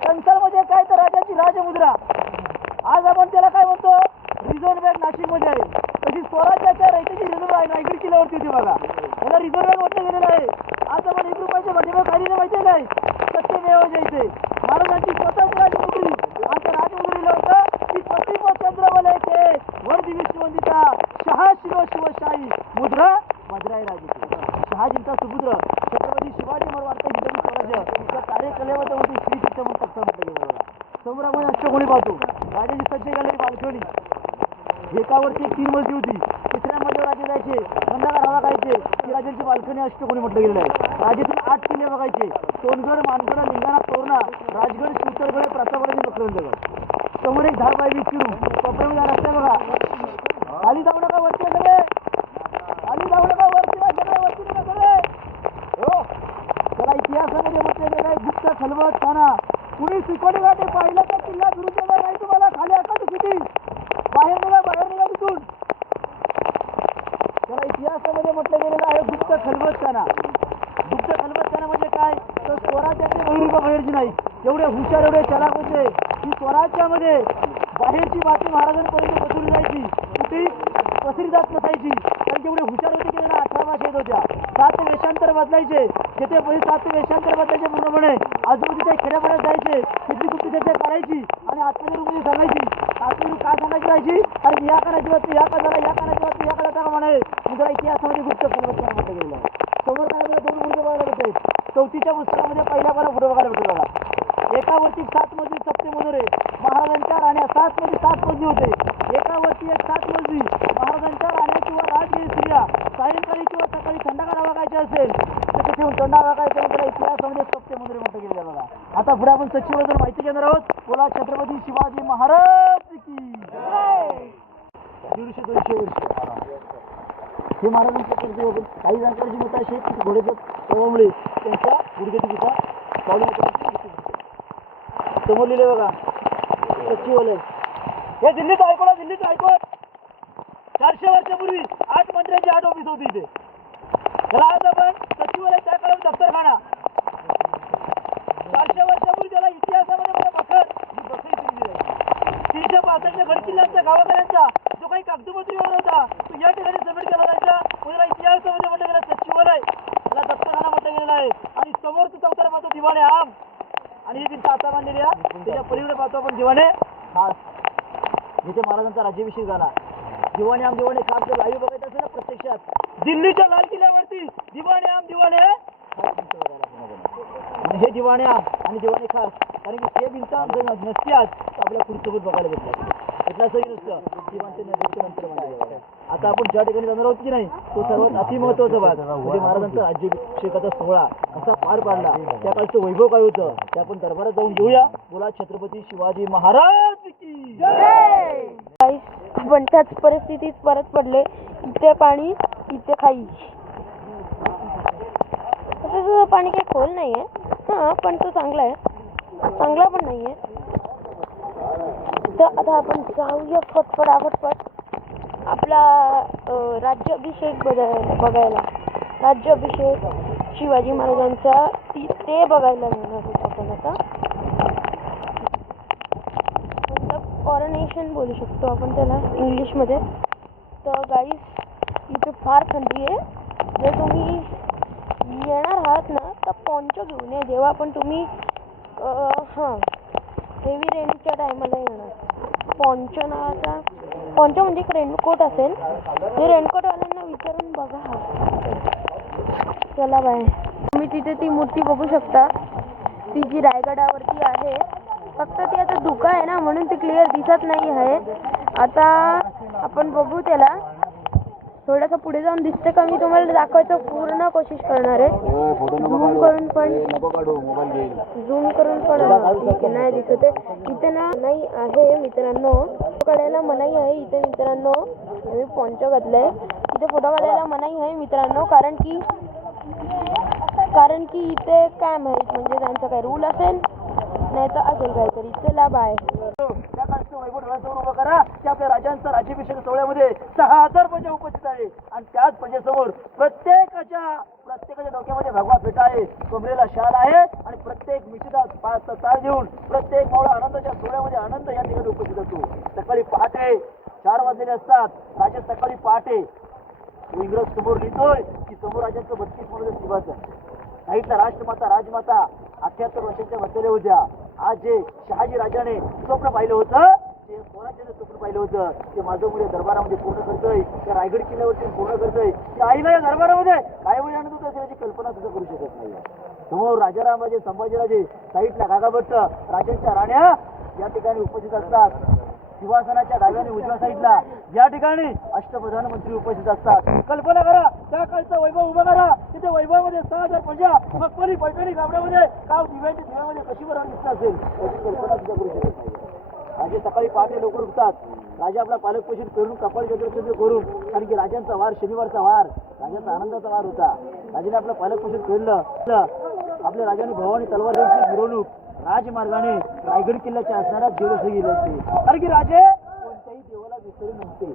कंसाल म्हणजे काय तर राजाची राजमुद्रा. आज आपण त्याला काय म्हणतो, रिझर्व्ह बँक नाशिक मध्ये आहे. तशी स्वराज्याच्या रयतेची रिझर्व्ह रायगड किल्ल्यावरती होती बघा. त्याला रिझर्व्ह बँक म्हटलं गेलेलं आहे. आज आपण 1 रुपयाच्या पाठीमागे खाली माहिती नाही, सत्यमेव जयते. महाराजांची स्वतःची राजमुद्री आणि त्या राजमुद्रीला होतं की प्रतिम चंद्रवलय ते वर्दी विश्ववंदिता शहा शिव शिवशाही मुद्रा मद्राई राजते. शहाजींचा सुपुत्र छत्रपती शिवाजी महाराजांचा हिंदवी स्वराज्य त्या कार्यकलेवर होती श्री चित्रमण तख्ता म्हटलं गेलं बघा. समोर आपण अष्टकोणी पाहतो. राजाची सज्ज गॅलरी बाल्कनी, एकावरती एक 3 मजली होती. तिसऱ्या मजल्यावर राजे जायचे, खंडाकार हवा खायचे. ती राजांची बाल्कनी अष्टकोणी म्हटलं गेलेलं आहे. राजेतून 8 किल्ले बघायचे, सोनगड, मानगड, लिंगाणा, तोरणा, राजगड, शिवतरगड, प्रतापगड आणि बकरंदगड. समोर एक 10 बाय 20 किलो कोपऱ्यामध्ये रस्ते बघा. खाली जाऊ नका, वरती सगळे खाली जाऊ नका, वरती सगळे वरती नका सगळे. हो, त्याला इतिहासामध्ये म्हटलं गेलं आहे गुप्त खलबत खाना. कुणी शिकवली वाटे पाहिलं तर किल्ला फिरून देणार नाही तुम्हाला. खाली अकल किती बाहेर निघा तिथून. त्याला इतिहासामध्ये म्हटलं गेलेलं आहे गुप्त खलबतखाना. गुप्त खलबतखाना म्हणजे काय, तर स्वराज्याचे बहिरुपा बाहेरची नाही. एवढे हुशार, एवढे चलाक होते की स्वराज्यामध्ये बाहेरची बातमी महाराजांपर्यंत पसरली जायची, कुठेही पसरली जात नसायची. कारण जेवढे हुशार होते की त्यांना 18 भाषा येत होत्या. 7 वेषांतर बदलायचे. जेथे पहिले 7 वेषांतर बदलायचे पूर्णपणे. आजूबाजूच्या खेड्यापाड्यात जायचे, तिथली गुप्त चर्चा करायची आणि आत्मच्या रूपमध्ये सांगायची. आत्मरू काय सांगायची राहायची, अरे या कानाची बातमी या का झाला, या कानाची बातमी या का झाला म्हणे. म्हणजे इतिहासामध्ये गुप्त खलबतखाना म्हटलं गेलेलं आहे. समोर काय मला 2 मुलं बघायला भेटत. 4थीच्या पुस्तकामध्ये पहिला मला फोटो बघायला भेटतो बघा. एकावरती 7 मजली सप्ते मनोरे महाराजांच्या राण्या. 7 मध्ये 7 मजली होते. एकावरती एक 7 मजली महाराजांच्या राण्या किंवा राजगिरी स्त्रिया सायंकाळी किंवा सकाळी थंडागार हवा खायची असेल तर तिथे थंडा हवा खायचं. त्याला इतिहासामध्ये सप्ते मनोरे म्हटलं गेलेलं बघा. आता पुढे आपण सचिवाबद्दल माहिती घेणार आहोत. बोला छत्रपती शिवाजी महाराज की जय. 150-200 वर्ष हे महाराजांचं कर्तव्य होतं. काही जाणकारांची मतं अशी आहेत की घोड्याच्या प्रभावामुळे त्यांच्या गुडघ्याची पिता पावली समोर लिहिले बघा सचिवालय. हे दिल्लीत ऐकून, दिल्लीत ऐकून 400 वर्षापूर्वी 8 मंत्र्यांची 8 ऑफिस होती इथे. त्याला आज आपण सचिवालय, त्या काळात दफ्तरखाना. 400 वर्षापूर्वी त्याला इतिहासामध्ये मला बखर ही बखरी दिली जायची. 365 गडकिल्ल्यांच्या गावाकऱ्यांचा जो काही कागदोपत्रीवर होता तो या ठिकाणी सबमिट केला जायचा. त्याला इतिहासामध्ये म्हटलं गेलं सचिवालय, त्याला दफ्तरखाना म्हटलं गेलेला आहे. आणि समोर चौथरा पाहतो दिवाणे आम, आणि ही भिंत आता बांधलेली आहे. त्याच्या पलीकडे पाहतो आपण दिवाणे खास, जिथे महाराजांचा राज्याभिषेक झाला. दिवाणे आम दिवाणे खास जर लाईव्ह बघायचं असेल ना प्रत्यक्षात दिल्लीच्या लाल किल्ल्यावरती दिवाणे आम दिवाणे हे दिवाणे आम आणि दिवाणे खास. कारण की ते भिंत नसते आज तर आपल्या पुढसोबत बघायला भेटलं. इथलासही नसतं दिवाणच्या नंतर बांधलेलं. आता आपण ज्या ठिकाणी जाणार आहोत की नाही तो सर्वात अतिमहत्वाचा भाग म्हणजे महाराजांचा राज्याभिषेकाचा सोहळा कसा पार पाडला, त्या काळचं वैभव काय होतं ते आपण दरबारात जाऊन घेऊया. बोला छत्रपती शिवाजी महाराज की जय. आपण त्याच परिस्थितीत परत पडले. इथे पाणी, इथे खाई. तसं पाणी काही खोल नाही आहे, हां, पण तो चांगला आहे, चांगला पण नाही आहे. तर आता आपण जाऊया फटफट आपला राज्याभिषेक बघायला. राज्याभिषेक शिवाजी महाराजांचा ते बघायला मिळणार होतं आपण आता. कॉरोनेशन बोलू शकतो आपण त्याला इंग्लिशमध्ये. तर गाईस इथे फार थंडी आहे. जर तुम्ही येणार आहात ना तर पॉन्चो घेऊन या. जेव्हा पण तुम्ही हेवी रेनच्या टायमाला येणार. पॉन्चो म्हणजे एक रेनकोट असेल. ते रेनकोटवाल्यांना विचारून बघा. चला बाय. तुम्ही तिथे ती मूर्ती बघू शकता, ती जी रायगडावरती आहे. फक्त ती आता धुका आहे ना म्हणून ती क्लिअर दिसत नाही आहे. आता आपण बघू त्याला. थोडंसं पुढे जाऊन दिसते का, मी तुम्हाला दाखवायचं पूर्ण कोशिश करणार आहे. झूम करून पण नाही दिसत आहे. इथे ना नाही आहे मित्रांनो, काढायला मनाई आहे इथे मित्रांनो. मी पॉन्चो घातलाय. इथे फोटो काढायला मनाई आहे मित्रांनो, कारण की इथे काय माहित म्हणजे त्यांचा काही रूल असेल नाही तर असेल काहीतरी. चला बाय. त्या काळचं वैभव डोळ्यासमोर उभं करा की आपल्या राजांचा राज्याभिषेक सोहळ्यामध्ये 6,000 प्रजा उपस्थित आहे आणि त्याच प्रजेसमोर प्रत्येकाच्या डोक्यामध्ये भगवा फेटा आहे, कमरेला शाल आहे आणि प्रत्येक मिशीला तार देऊन प्रत्येक मावळा आनंदाच्या सोहळ्यामध्ये आनंद या ठिकाणी उपस्थित असतो. सकाळी पहाटे 4 वाजलेले असतात. राजा सकाळी पहाटे इंग्रज समोर लिहितोय की समोर राजांचं 32 म्हणून सिंहासन, साईडला राष्ट्रमाता राजमाता 78 वर्षांच्या बसलेल्या होत्या. आज जे शहाजी राजाने स्वप्न पाहिलं होतं ते स्वराज्याने स्वप्न पाहिलं होतं ते माझं मुले दरबारामध्ये पूर्ण करतोय, त्या रायगड किल्ल्यावरती पूर्ण करतोय. त्या आईला या दरबारामध्ये काय वेळ आणत होतं याची कल्पना सुद्धा करू शकत नाही. समोर राजारामाजे संभाजीराजे, साईडला काकाभट्ट, राजांच्या राण्या या ठिकाणी उपस्थित असतात. सिंहासनाच्या डाव्याने उजव्या साईडला या ठिकाणी अष्टप्रधानमंत्री उपस्थित असतात. कल्पना करा त्या काळचा वैभव उभा करा. तिथे वैभवामध्ये 6,000 प्रजा मखमली पैठणी गावड्यामध्ये गाव दिव्यामध्ये कशी बरं दिसत असेल याची कल्पना सुद्धा करू शकत नाही. राजे सकाळी पहाटे लवकर उठतात. राजा आपला पालक पोषण करून कपाळ चंद्र करून, कारण की राजांचा वार शनिवारचा वार राजांचा आनंदाचा वार होता. राजाने आपलं पालक पोषण केलं. आपल्या राजाने भवानी तलवारींची मिरवणूक राजमार्गाने रायगड किल्ल्याच्या असणाऱ्या देवस्थळी गेले असते, कारण की राजे कोणत्याही देवाला विसरून नव्हते.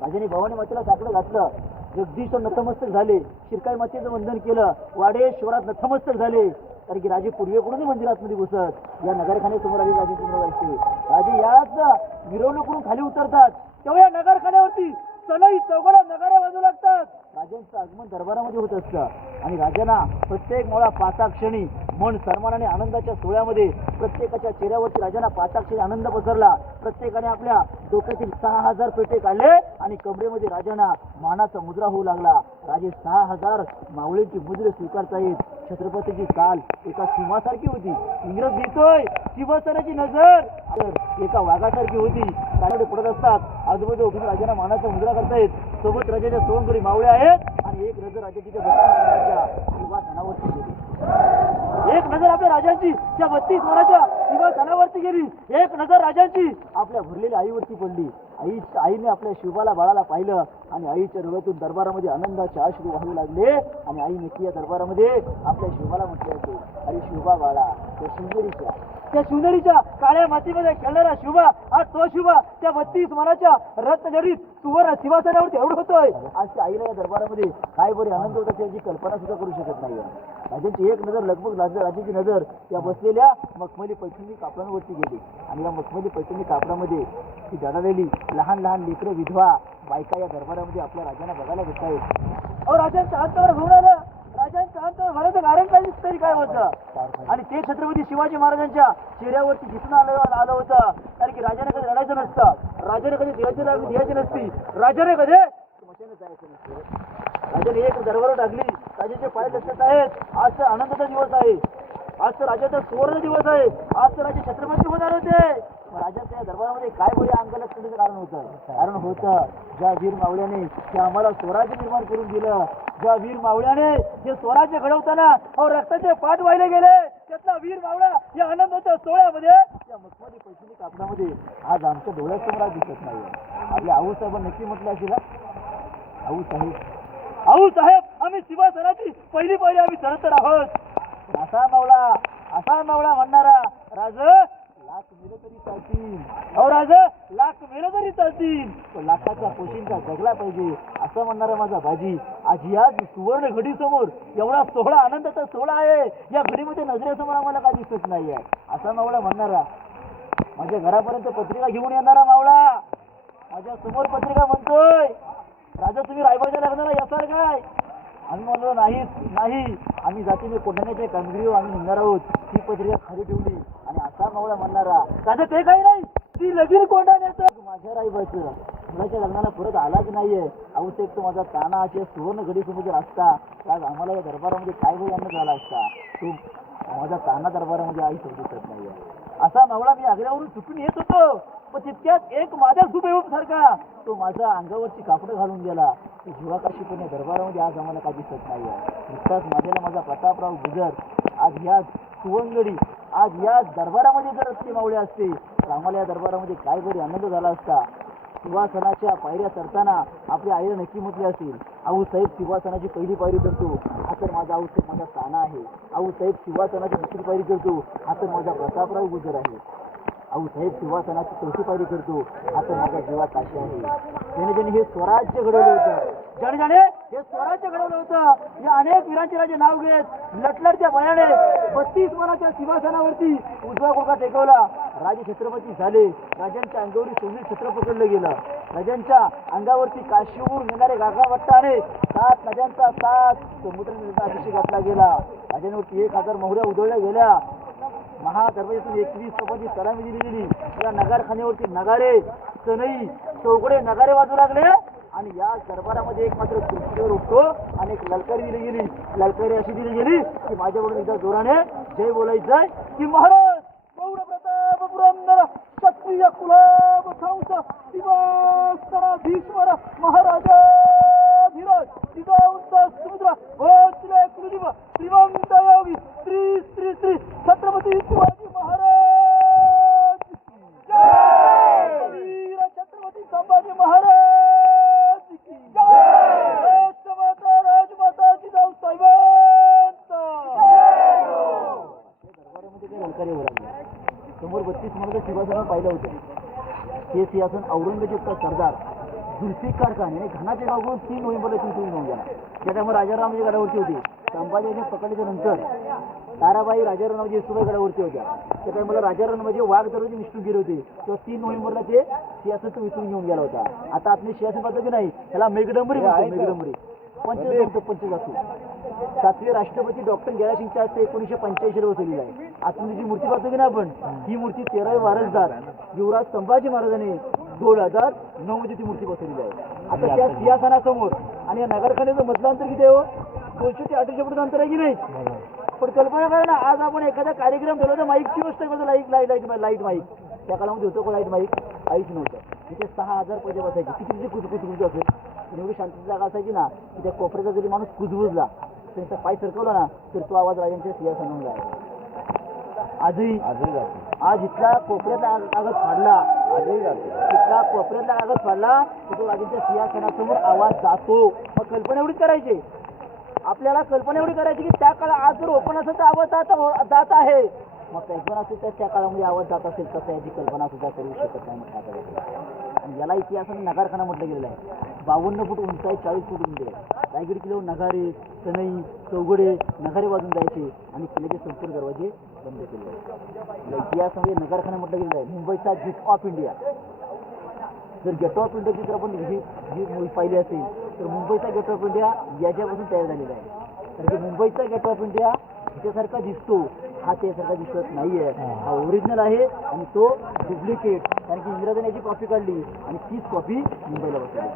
राजाने भवानी मातेला साकडं घातलं, जगदीश्वर नतमस्तक झाले, शिरकाई मातेचं वंदन केलं, वाडेश्वरात नतमस्तक झाले, कारण की राजे पूर्वेकडून मंदिरात मध्ये घुसत या नगरखान्यासमोर आली राजाची मिरवणूक असते. राजे याच मिरवणुकीतून खाली उतरतात तेव्हा या नगरखान्यावरती सनई चौघडा नगाऱ्या वाजू लागतात. राजांचं आगमन दरबारामध्ये होत असतं आणि राजांना प्रत्येक मोळा पाचाक्षणी मन सन्मानाने आनंदाच्या सोहळ्यामध्ये प्रत्येकाच्या चेहऱ्यावरती राजांना पाचाक्षणी आनंद पसरला. प्रत्येकाने आपल्या डोक्यातील 6,000 पेटे काढले आणि कमरेमध्ये राजांना मानाचा मुद्रा होऊ लागला. राजे 6,000 मावळींची मुद्रे स्वीकारतायत. छत्रपतीची चाल एका सिंहासारखी होती. इंग्रज लिहितोय सिंहासनाची नजर एका वाघासारखी होती. राजाकडे पडत असतात, आजूबाजू उभून राजांना मानाचा मुद्रा करतायत. सोबत राजाच्या सोवंकडी मावळ्या आहेत आणि एक नजर राजाची सिंहासनावरती गेली. एक नजर आपल्या राजांची त्या 32 वराच्या सिंहासनावरती गेली. एक नजर राजांची आपल्या भरलेल्या आईवरती पडली. आईने आपल्या शिवबाला बाळाला पाहिलं आणि आईच्या डोळ्यातून दरबारामध्ये आनंदाचे अश्रू वाहू लागले आणि आई नक्की या दरबारामध्ये आपल्या शिवबाला म्हटले होते, अरे शिवबा बाळा, त्या शिवनेरीच्या काळ्या मातीमध्ये खेळणारा शिवबा आज तो शिवबा त्या 32 वराच्या रत्नजरीत सुवर्ण सिंहासनावरती एवढं होतोय. आज त्या आईला या दरबारामध्ये काय बरे आनंद होता त्याची कल्पना सुद्धा करू शकत नाही. राजांची एक नजर लगभग राजाची नजर या बसलेल्या मखमली पैठणी कापडांवरती गेली आणि या मखमली पैठणी कापडामध्ये ती दडालेली लहान लहान लेकरं विधवा बायका या दरबारामध्ये आपल्या राजांना बघायला भेटत आहेत. अहो राजांचं अंतावर घेऊन आलं. राजांचं अंतावर भरायचं कारण काय तरी काय होतं आणि ते छत्रपती शिवाजी महाराजांच्या चेहऱ्यावरती दिसून आलं होतं, कारण की राजाने कधी रडायचं नसतं, राजाने कधी द्यायची नसती, राजाने कधी मशाने जायचं नसतं. राजाने एक दरबार टाकली. राजाचे पाय लक्षात आहेत. आज तर आनंदाचा दिवस आहे, आज तर राजाचा सुवर्ण दिवस आहे, आज तर राजे छत्रपती होणार होते. राजाच्या या दरबारामध्ये काय बरे अंगाला करण्याचं कारण होतं ज्या वीर मावळ्याने ते आम्हाला स्वराज्य निर्माण करून दिलं, ज्या वीर मावळ्याने जे स्वराज्य घडवताना रक्ताचे पाठ वाहिले गेले त्यातला वीर मावळा या आनंदाच्या सोहळ्यामध्ये त्या मखमली पैठणी कापडामध्ये आज आमच्या डोळ्यासमोर दिसत नाही. आपल्या आऊसाहेबांनी नक्की म्हटलं असेल, आऊसाहेब आम्ही सिंहासनाची पहिली आम्ही चढतर आहोत. असा मावळा म्हणणारा राज लाख मेलं तरी चालतील, अहो राज लाख मेलं तरी चालतील, तो लाखाच्या पोशींचा जगला पाहिजे असं म्हणणारा माझा बाजी आज या सुवर्ण घडी समोर एवढा सोहळा आनंदाचा सोहळा आहे. या घडीमध्ये नजरेसमोर आम्हाला काय दिसत नाहीये. असा मावळा म्हणणारा, माझ्या घरापर्यंत पत्रिका घेऊन येणारा मावळा माझ्या समोर पत्रिका म्हणतोय, राजा तुम्ही रायबाच्या लग्नाला येसाल काय? आम्ही म्हणलो नाही, आम्ही जातीने कोंढण्याच्या कामगिरीवर आम्ही निघणार आहोत. ही पत्रिका खाली ठेवली आणि असा मावळा म्हणणारा, राजा ते काही नाही, ती लगीन कोंढण्याचं माझ्या रायबाचं मुलाच्या लग्नाला परत आलाच नाहीये. आवश्यक तो माझा ताना असे सुवर्ण घडी समोर असता आज आम्हाला या दरबारामध्ये काय बरी अन्न झाला असता. तो माझा ताना दरबारामध्ये आई दिसत नाहीये. असा मावळा मी आग्र्यावरून चुकून येत होतो, पण तितक्यात एक माझ्या सुबेहूब सारखा तो माझ्या अंगावरची कापडं घालून गेला. तो जीवाकाशीपणे दरबारामध्ये आज आम्हाला काय दिसत नाहीये. नुकताच माझ्या प्रतापराव गुजर आज या सुवंगडी आज या दरबारामध्ये जर असते मावळे असते तर आम्हाला या दरबारामध्ये काय बरी आनंद झाला असता. सिंहासनाच्या पायऱ्या चढताना आपल्या आईला नक्की म्हटले असेल, आऊसाहेब सिंहासनाची पहिली पायरी करतो हा तर माझा आऊसाहेब माझा ताना आहे. आऊसाहेब सिंहासनाची दुसरी पायरी करतो हा तर माझा प्रतापराव गुजर आहे. आऊसाहेब सिंहासनाची चौथी पायरी करतो हा तर माझा जीवा काशी आहे. ज्याने ज्याने हे स्वराज्य घडवलं होतं, ज्याने ज्याने हे स्वराज्य घडवलं होतं, या अनेक वीरांचे राजे नाव घेत लटलटत्या बयाने 32 मनाच्या सिंहासनावरती उजवा गुडघा टेकवला. राजे छत्रपती झाले. राजांच्या अंगावरती सोने छत्र पकडलं गेलं. राजांच्या अंगावरती काशीवरून येणारे गागाभट्टाने 7 नद्यांचा 7 समुद्राचा अभिषेक घातला गेला. राजांवरती 1000 मोहऱ्या उधळल्या गेल्या. महादरबारातून 21 कपाची सलामी दिली गेली. या नगारखान्यावरती नगारे, सनई, चौघडे नगारे वाजू लागले आणि या दरबारामध्ये एक मात्र खुर्चीवर उठतो आणि एक ललकारी दिली गेली. ललकारी अशी दिली गेली की माझ्याकडून एकदा जोराने जय बोलायचंय की महाराज गौड प्रताप पुरंदर क्षत्रिय कुलावंश दिवास्तराधीश्वर महाराजा धीरज जिजाऊंचा समुद्र भोसले कुलदीप श्रीमंत योगी श्री श्री श्री छत्रपती शिवाजी महाराज जय. वीर छत्रपती संभाजी महाराज की जय. राष्ट्रमाता राजमाता जिजाऊ साहेबांचा दरबारामध्ये काही ललकारी होऊ लागली. समोर 32 मनाचं सिंहासन पाहिलं होतं. हे सिंहासन औरंगजेबचा सरदार जुल्फिकार खान याने घनाचे गावून 3 नोव्हेंबरला चिंतून घेऊन गेला. त्या टायमाला राजारामजी गडावरती होते. संभाजीने पकडल्याच्या नंतर ताराबाई राजारामजी येसुबाई गडावरती होत्या. त्या टायमाला राजारामजी वाघ दरवाजे निष्ठून गेले होते. तेव्हा 3 नोव्हेंबरला ते सिंहासन विसरून घेऊन गेला होता. आता आपण सिंहासन पाहतो की नाही, त्याला मेघडंबरी मेघडंबरी पंचधातू 7वे राष्ट्रपती डॉक्टर गयासिंगच्या हस्ते 1985 बसवलेली आहे. आतमध्ये जी मूर्ती पाहतो की ना आपण, ही मूर्ती 13वे वारसदार युवराज संभाजी महाराजांनी 2009 मध्ये ती मूर्ती बसवलेली आहे. आता त्या सिंहासनासमोर आणि या नगरखान्याचं मधलं अंतर किती आहे हो? 200 ते 800 फूट अंतर आहे की नाही? पण कल्पना करा ना, आज आपण एखादा कार्यक्रम ठेवला तर माईकची गोष्ट करतो. लाईट माईक त्या काळामध्ये होतं का? लाईट माईक काहीच नव्हतं. तिथे 6000 पैसे बसायचे. किती तिथे कुजबुज असेल. एवढी शांततेची जागा असायची ना की त्या कोपऱ्याचा जरी माणूस कुजबुजला त्यांचा पाय सरकवला ना तर तो आवाज राजांच्या सिंहासनावर जायचा. आजही आज इथला कोपऱ्यातला कागद फाडला, इथला कोपऱ्यातला कागद फाडला तर तो राजांच्या सिंहासनासमोर आवाज जातो. मग कल्पना एवढीच करायची, आपल्याला कल्पना एवढी करायची की त्या काळात आज जर ओपन असेल तर आवाज जात आहे. मग कल्पना असेल तर त्या काळामध्ये आवाज जात असेल कसं याची कल्पना सुद्धा करू शकत नाही. आणि याला इतिहासाने नगारखाना म्हटलं गेलेलं आहे. 52 फूट उंच आहे, 40 फूट उंच आहे. रायगड किल्ल्यावर नगारे, सनई, चौघडे नगारे वाजून जायचे आणि किल्ल्याचे संपूर्ण दरवाजे बंद केले. या इतिहासामध्ये नगारखाना म्हटलं गेलेलं आहे. मुंबईचा गेट ऑफ इंडिया. जर गेट ऑफ इंडियाची जर आपण ही मूवी पाहिली असेल तर मुंबईचा गेट ऑफ इंडिया याच्यापासून तयार झालेला आहे. कारण की मुंबईचा गेट ऑफ इंडिया त्यासारखा दिसतो, हा त्यासारखा दिसत नाही आहे. हा ओरिजिनल आहे आणि तो डुप्लिकेट. कारण की इंग्रजांनी याची कॉपी काढली आणि तीच कॉपी मुंबईला बसवली.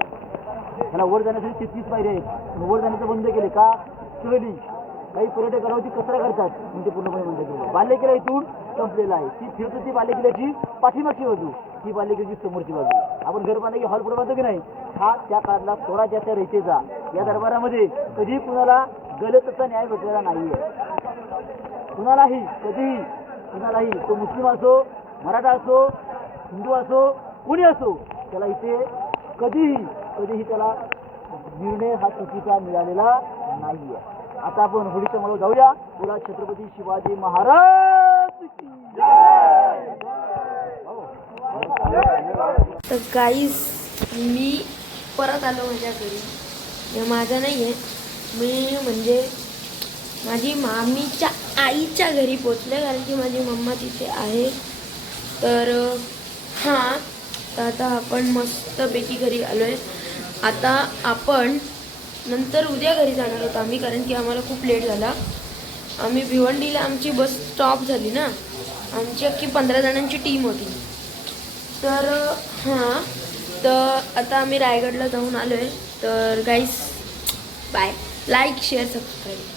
त्याला वर जाण्यासाठी 33 पायऱ्या आहेत. वर जाण्याचं बंद केले का? सहली काही पर्यटकांवरती कचरा करतात म्हणजे पूर्णपणे बंद केलं. बालेकिल्ला इथून संपलेला आहे. ती फिरत होती बालेकिल्ल्याची पाठीमागची बाजू, ही बालेकिल्ल्याची समोरची बाजू. आपण घर बांधले हॉल पुढे बांधतो की नाही, हा त्या काळातला स्वराज्याच्या रयतेचा. या दरबारामध्ये कधी कुणाला गलतचा न्याय भेटलेला नाहीये. कुणालाही कधीही कुणालाही, तो मुस्लिम असो, मराठा असो, हिंदू असो, कोणी असो, त्याला इथे कधीही त्याला निर्णय हा चुकीचा मिळालेला नाहीये. आता आपण होळीच्या मला जाऊया. बोला छत्रपती शिवाजी महाराज की जय. तर गाईस मी परत आलो माझ्या घरी. हे माझं नाही आहे, मी म्हणजे माझी मामीच्या आईच्या घरी पोचले कारण की माझी मम्मा तिथे आहे. तर हां, तर आता आपण मस्तपैकी घरी आलो आहे. आता आपण नंतर उद्या घरी जाणार होतो आम्ही कारण की आम्हाला खूप लेट झाला. आम्ही भिवंडीला आमची बस स्टॉप झाली ना, आमची अख्खी 15 जणांची टीम होती. तर हां, तर आता आम्ही रायगडला जाऊन आलो आहे. तर गाईस बाय, लाईक शेअर सबस्क्राईब.